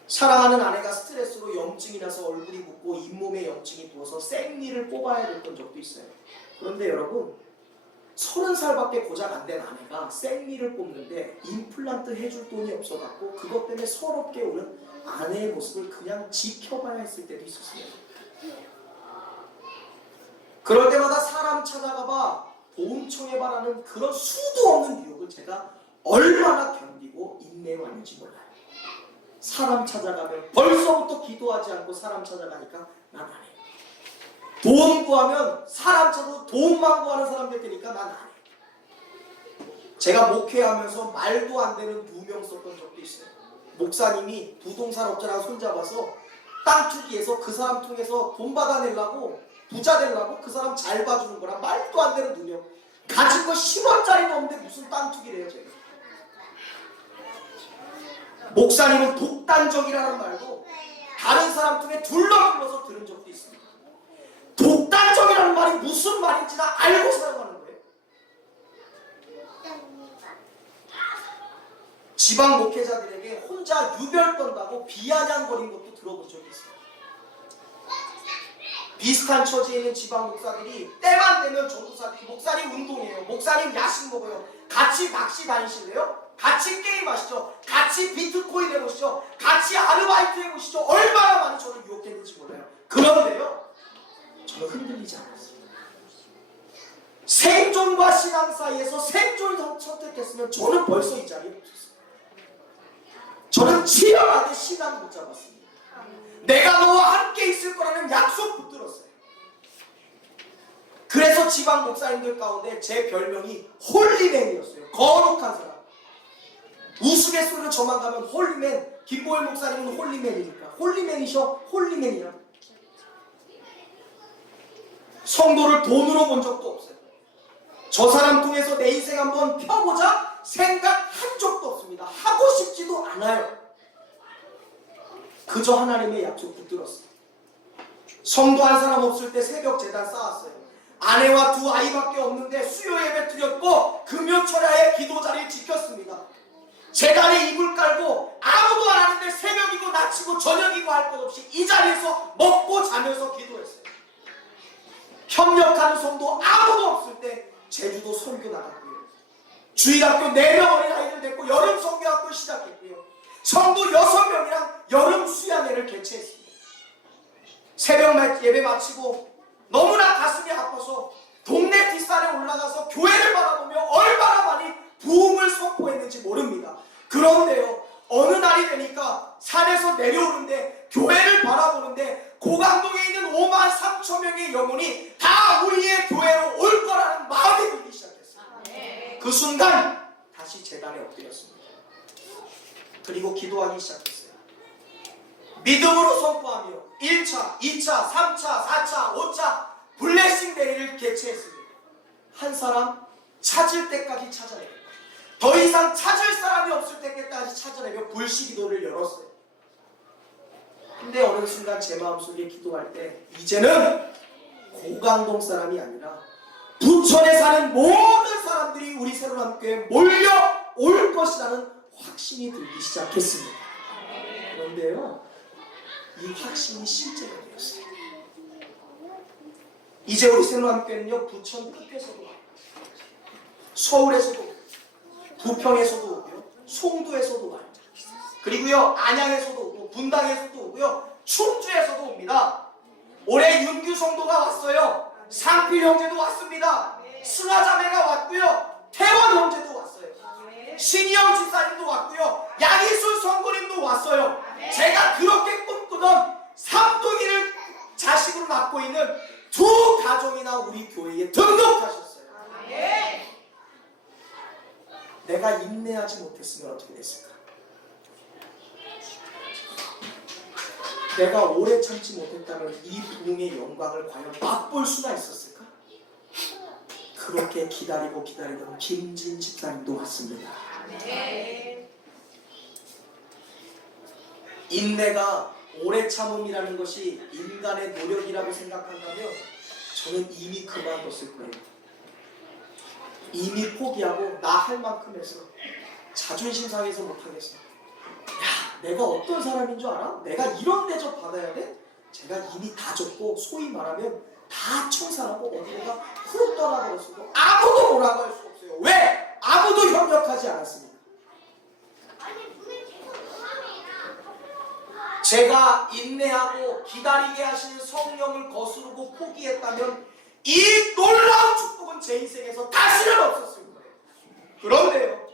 사랑하는 아내가 스트레스로 염증이 나서 얼굴이 붓고 잇몸에 염증이 부어서 생리를 뽑아야 됐던 적도 있어요. 그런데 여러분, 30살밖에 고작 안 된 아내가 생리를 뽑는데 임플란트 해줄 돈이 없어갖고 그것 때문에 서럽게 우는 아내의 모습을 그냥 지켜봐야 했을 때도 있었습니다. 그럴 때마다 사람 찾아가봐, 도움 청해봐라는 그런 수도 없는 유혹을 제가 얼마나 견디고 인내해왔는지 몰라요. 사람 찾아가면 벌써부터 기도하지 않고 사람 찾아가니까 난 안 해. 도움 구하면 사람 찾아도 도움만 구하는 사람들 테니까 난 안 해. 제가 목회하면서 말도 안 되는 누명 썼던 적도 있어요. 목사님이 부동산 업자랑 손잡아서 땅 투기해서 그 사람 통해서 돈 받아내려고, 부자 되려고 그 사람 잘 봐주는 거라 말도 안 되는 누명. 가진 거 10원짜리도 없는데 무슨 땅 투기를 해요 제가. 목사님은 독단적이라는 말도 다른 사람 중에 둘러불러서 들은 적도 있습니다. 독단적이라는 말이 무슨 말인지 나 알고 사용하는 거예요. 지방 목회자들에게 혼자 유별 떤다고 비아냥거린 것도 들어본 적이 있어요. 비슷한 처지에 있는 지방 목사들이 때만 되면 전도사들이 목사님 운동해요, 목사님 야식 먹어요, 같이 낚시 다니실래요? 같이 게임하시죠, 같이 비트코인 해보시죠, 같이 아르바이트 해보시죠. 얼마나 많이 저를 유혹했는지 몰라요. 그런데요, 저는 흔들리지 않았어요. 생존과 신앙 사이에서 생존을 선택했으면 저는 벌써 이 자리에 없었어요. 저는 치열하게 신앙 붙잡았습니다. 내가 너와 함께 있을 거라는 약속 붙들었어요. 그래서 지방 목사님들 가운데 제 별명이 홀리맨이었어요. 거룩한 사람. 우스갯소리로 저만 가면 홀리맨, 김보일 목사님은 홀리맨이니까 홀리맨이셔, 홀리맨이야. 성도를 돈으로 본 적도 없어요. 저 사람 통해서 내 인생 한번 펴보자 생각한 적도 없습니다. 하고 싶지도 않아요. 그저 하나님의 약속 붙들었어요. 성도 한 사람 없을 때 새벽 제단 쌓았어요. 아내와 두 아이밖에 없는데 수요 예배 드렸고 금요철야에 기도 자리를 지켰습니다. 제단에 이불 깔고 아무도 안 하는데 새벽이고 낮이고 저녁이고 할 것 없이 이 자리에서 먹고 자면서 기도했어요. 협력하는 성도 아무도 없을 때 제주도 설교 나갔고요. 주일학교 4명 어린아이들 데리고 여름 성교학교 시작했고요. 성도 6명이랑 여름 수양회를 개최했습니다. 새벽 예배 마치고 너무나 가슴이 아파서 동네 뒷산에 올라가서 교회를 바라보며 얼마나 많이 부흥을 선포했는지 모릅니다. 그런데요, 어느 날이 되니까 산에서 내려오는데 교회를 바라보는데 고강동에 있는 5만 3천 명의 영혼이 다 우리의 교회로 올 거라는 마음이 들기 시작했어요. 그 순간 다시 제단에 엎드렸습니다. 그리고 기도하기 시작했어요. 믿음으로 선포하며 1차, 2차, 3차, 4차, 5차 블레싱 데이를 개최했습니다. 한 사람 찾을 때까지 찾아내고 더 이상 찾을 사람이 없을 때까지 찾아내며 불시기도를 열었어요. 근데 어느 순간 제 마음속에 기도할 때 이제는 고강동 사람이 아니라 부천에 사는 모든 사람들이 우리 새로남교회에 몰려올 것이라는 확신이 들기 시작했습니다. 그런데요, 이 확신이 실제가 되었어요. 이제 우리 새로남교회는요, 부천 숲에서도 와요, 서울에서도 오고요, 부평에서도 오고요, 송도에서도 와요, 그리고요 안양에서도 오고 분당에서도 오고요, 충주에서도 옵니다. 올해 윤규 성도가 왔어요. 상필 형제도 왔습니다. 승하자매가 왔고요, 태원 형제도 왔어요. 신이영 집사님도 왔고요, 양희순 성도님도 왔어요. 제가 그렇게 꿈꾸던 삼둥이를 자식으로 낳고 있는 두 가정이나 우리 교회에 등록하셨어요. 내가 인내하지 못했으면 어떻게 됐을까? 내가 오래 참지 못했다면 이 부흥의 영광을 과연 맛볼 수가 있었을까? 그렇게 기다리던 김진 집사님도 왔습니다. 인내가 오래 참음이라는 것이 인간의 노력이라고 생각한다면 저는 이미 그만뒀을 거예요. 이미 포기하고 나 할 만큼 해서 자존심 상해서 못하겠어. 야, 내가 어떤 사람인 줄 알아? 내가 이런 대접 받아야 돼? 제가 이미 다 줬고 소위 말하면 다 청산하고 어디가 후룩 떠나버렸어도 아무도 뭐라고 할 수 없어요. 왜? 아무도 협력하지 않았습니다. 제가 인내하고 기다리게 하시는 성령을 거스르고 포기했다면 이 놀라운 축복은 제 인생에서 다시는 없었을 거예요. 그런데요,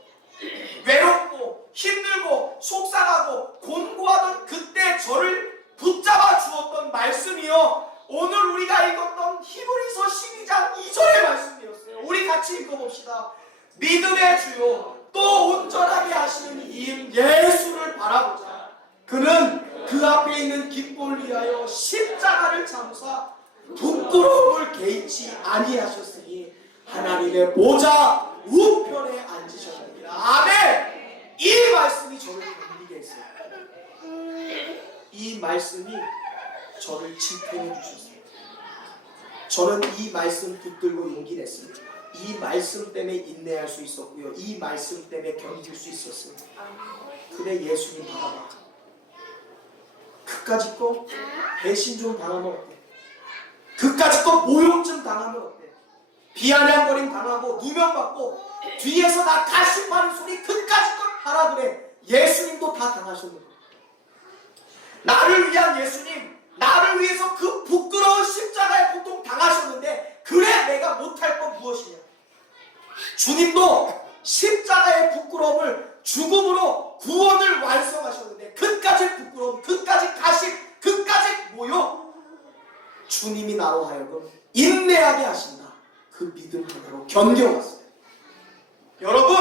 외롭고 힘들고 속상하고 곤고하던 그때 저를 붙잡아 주었던 말씀이요, 오늘 우리가 읽었던 히브리서 12장 2절의 말씀이었어요. 우리 같이 읽어봅시다. 믿음의 주요 또 온전하게 하시는 이인 예수를 바라보자. 그는 그 앞에 있는 기쁨을 위하여 십자가를 참으사 부끄러움을 개의치 아니하셨으니 하나님의 보좌 우편에 앉으셨느니라. 아멘. 이 말씀이 저를 견디게 있어요. 이 말씀이 저를 지탱해 주셨어요. 저는 이 말씀 붙들고 용기 냈습니다. 이 말씀 때문에 인내할 수 있었고요. 이 말씀 때문에 견딜 수 있었어요. 그래, 예수님 바라봐. 그까짓 거 배신 좀 당하면 어때? 그까짓 거 모욕 좀 당하면 어때? 비아냥거림 당하고 누명받고 뒤에서 나 가십하는 소리 그까짓 걸 하라 그래. 예수님도 다 당하셨는데, 나를 위한 예수님, 나를 위해서 그 부끄러운 십자가의 고통 당하셨는데, 그래 내가 못할 건 무엇이냐? 주님도 십자가의 부끄러움을 죽음으로 구원을 완성하셨는데, 그까지 부끄러움, 그까지 가식, 그까지 모욕, 주님이 나로 하여금 인내하게 하신다. 그 믿음 하나로 견뎌왔어요. 여러분,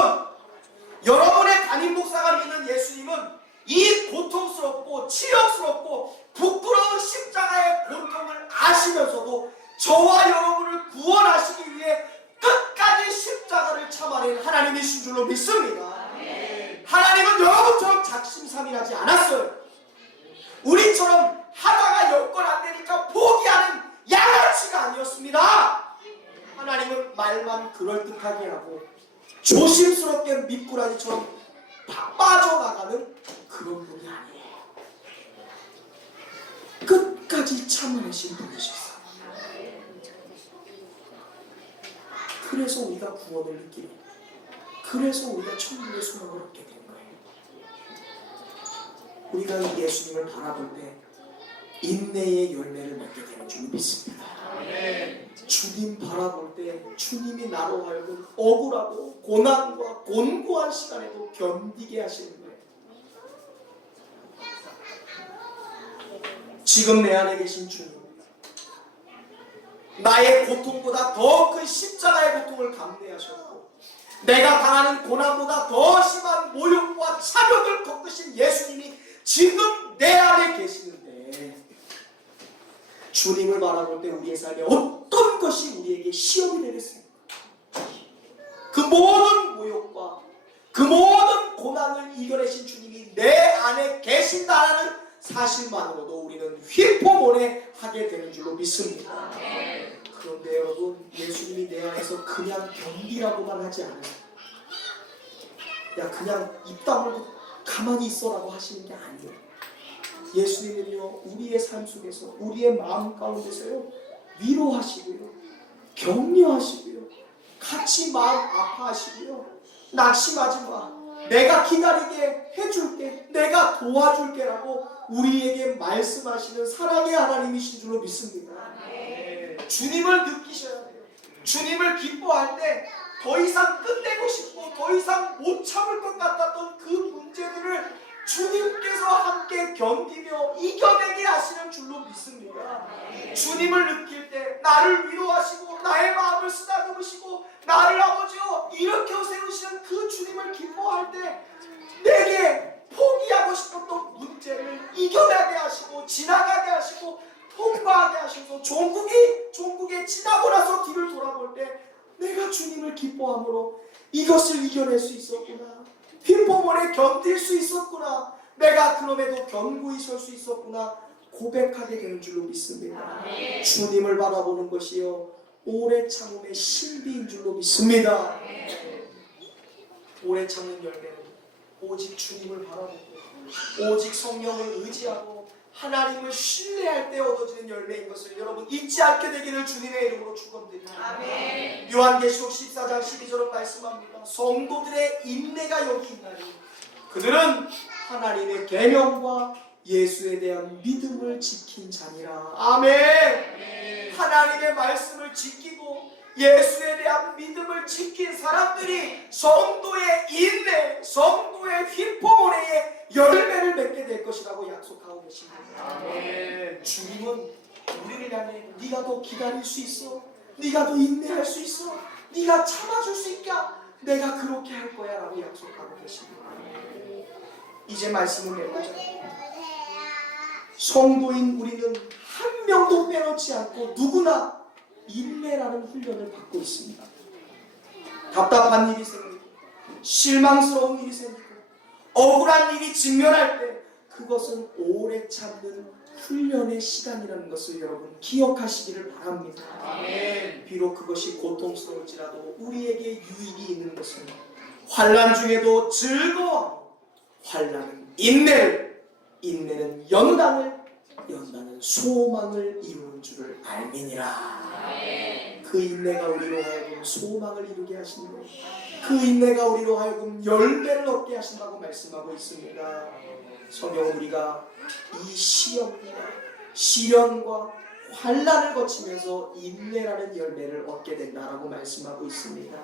여러분의 담임 목사가 믿는 예수님은 이 고통스럽고 치욕스럽고 부끄러운 십자가의 고통을 아시면서도 저와 여러분을 구원하시기 위해 끝까지 십자가를 참아낸 하나님이신 줄로 믿습니다. 하나님은 여러분처럼 작심삼일하지 않았어요. 우리처럼 하다가 여건 안 되니까 포기하는 양아치가 아니었습니다. 하나님은 말만 그럴듯하게 하고 조심스럽게 미꾸라지처럼 빠져나가는 그런 분이 아니에요. 끝까지 참아내신 분이셨어요. 그래서 우리가 구원을 느끼고, 그래서 우리가 천국의 소망을 얻게 된 거예요. 우리가 이 예수님을 바라볼 때 인내의 열매를 맺게 되는 줄 믿습니다. 주님 바라볼 때 주님이 나로 하여금 억울하고 고난과 곤고한 시간에도 견디게 하시는 거예요. 지금 내 안에 계신 주님, 나의 고통보다 더 큰 십자가의 고통을 감내하셨고, 내가 당하는 고난보다 더 심한 모욕과 차별을 겪으신 예수님이 지금 내 안에 계시는데, 주님을 바라볼 때 우리의 삶에 어떤 것이 우리에게 시험이 되겠습니까? 그 모든 모욕과 그 모든 고난을 이겨내신 주님이 내 안에 계신다는 사실만으로도 우리는 휘포몬에 하게 되는 줄로 믿습니다. 그런데 여러분, 예수님이 내 안에서 그냥 견디라고만 하지 않아요. 야, 그냥 입 다물고 가만히 있어라고 하시는 게 아니에요. 예수님은요, 우리의 삶 속에서, 우리의 마음 가운데서요, 위로하시고요, 격려하시고요, 같이 마음 아파하시고요, 낙심하지 마, 내가 기다리게 해줄게, 내가 도와줄게 라고 우리에게 말씀하시는 사랑의 하나님이신 줄로 믿습니다. 주님을 느끼셔야 돼요. 주님을 기뻐할 때 더 이상 끝내고 싶고 더 이상 못 참을 것 같았던 그 문제들을 주님께서 함께 견디며 이겨내게 하시는 줄로 믿습니다. 주님을 느낄 때 나를 위로하시고 나의 마음을 쓰다듬으시고 나를 아버지여 일으켜 세우시는 그 주님을 기뻐할 때 내게 포기하고 싶었던 문제를 이겨내게 하시고 지나가게 하시고 통과하게 하셔서 종국에 지나고 나서 뒤를 돌아볼 때 내가 주님을 기뻐함으로 이것을 이겨낼 수 있었구나, 휘포몬에 견딜 수 있었구나, 내가 그럼에도 견고히 설 수 있었구나 고백하게 되는 줄로 믿습니다. 주님을 바라보는 것이요 오래 참음의 신비인 줄로 믿습니다. 오래 참는 열매는 오직 주님을 바라보고 오직 성령을 의지하고 하나님을 신뢰할 때 얻어지는 열매인 것을 여러분 잊지 않게 되기를 주님의 이름으로 축원드립니다. 요한계시록 14장 12절은 말씀합니다. 성도들의 인내가 여기 있나니 그들은 하나님의 계명과 예수에 대한 믿음을 지킨 자니라. 아멘. 하나님의 말씀을 지키고 예수에 대한 믿음을 지킨 사람들이 성도의 인내, 성도의 휘포몬의 열매를 맺게 될 것이라고 약속하고 계십니다. 아멘. 주님은 우리를 향해 네가 더 기다릴 수 있어, 네가 더 인내할 수 있어, 네가 참아줄 수 있냐, 내가 그렇게 할 거야 라고 약속하고 계십니다. 이제 말씀을 맺보자. 성도인 우리는 한 명도 빼놓지 않고 누구나 인내라는 훈련을 받고 있습니다. 답답한 일이 생기고 실망스러운 일이 생기고 억울한 일이 직면할 때 그것은 오래 참는 훈련의 시간이라는 것을 여러분 기억하시기를 바랍니다. 아멘. 비록 그것이 고통스러울지라도 우리에게 유익이 있는 것은 환난 중에도 즐거워. 환난은 인내를, 인내는 연단을, 연단은 소망을 이루는 줄을 알미니라. 그 인내가 우리로 하여금 소망을 이루게 하시는 그 인내가 우리로 하여금 열매를 얻게 하신다고 말씀하고 있습니다. 성경은 우리가 이 시험과 시련과 환난을 거치면서 인내라는 열매를 얻게 된다라고 말씀하고 있습니다.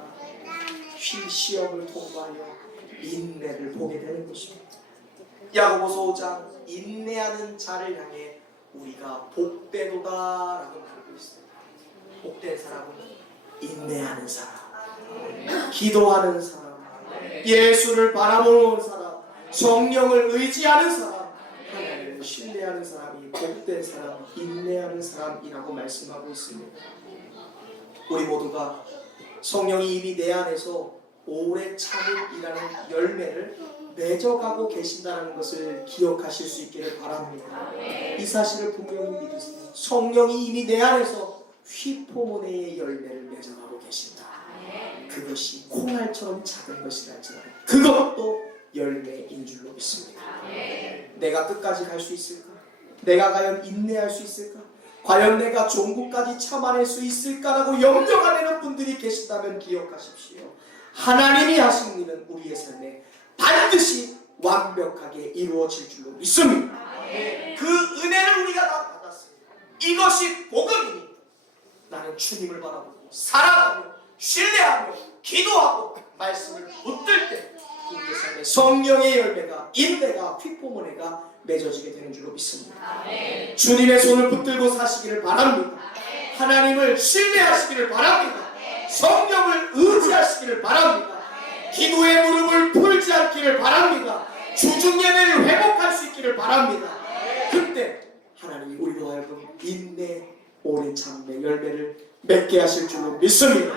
이 시험을 통과하여 인내를 보게 되는 것입니다. 야고보서 5장 인내하는 자를 향해 우리가 복되도다라고 말하고 있습니다. 복된 사람은 인내하는 사람, 기도하는 사람, 예수를 바라보는 사람, 성령을 의지하는 사람, 하나님을 신뢰하는 사람이 복된 사람, 인내하는 사람이라고 말씀하고 있습니다. 우리 모두가 성령이 이미 내 안에서 오래 참음이라는 열매를 맺어가고 계신다는 것을 기억하실 수 있기를 바랍니다. 이 사실을 분명히 믿으세요. 성령이 이미 내 안에서 휘포모네의 열매를 맺어가고 계신다. 그것이 콩알처럼 작은 것이랄지라도 그것도 열매인 줄로 믿습니다. 내가 끝까지 갈 수 있을까? 내가 과연 인내할 수 있을까? 과연 내가 종국까지 참아낼 수 있을까라고 염려가 되는 분들이 계시다면 기억하십시오. 하나님이 하신 일은 우리의 삶에 반드시 완벽하게 이루어질 줄로 믿습니다. 그 은혜를 우리가 다 받았습니다. 이것이 복음이니 나는 주님을 바라보고 살아가며 신뢰하며 기도하고 말씀을 붙들 때 우리의 삶에 성령의 열매가 인내가 휘포모네가 맺어지게 되는 줄로 믿습니다. 주님의 손을 붙들고 사시기를 바랍니다. 하나님을 신뢰하시기를 바랍니다. 성령을 의지하시기를 바랍니다. 기도의 무릎을 풀지 않기를 바랍니다. 주중 예배를 회복할 수 있기를 바랍니다. 그때 하나님이 우리로 하여금 인내 오랜 참음의 열매를 맺게 하실 줄로 믿습니다.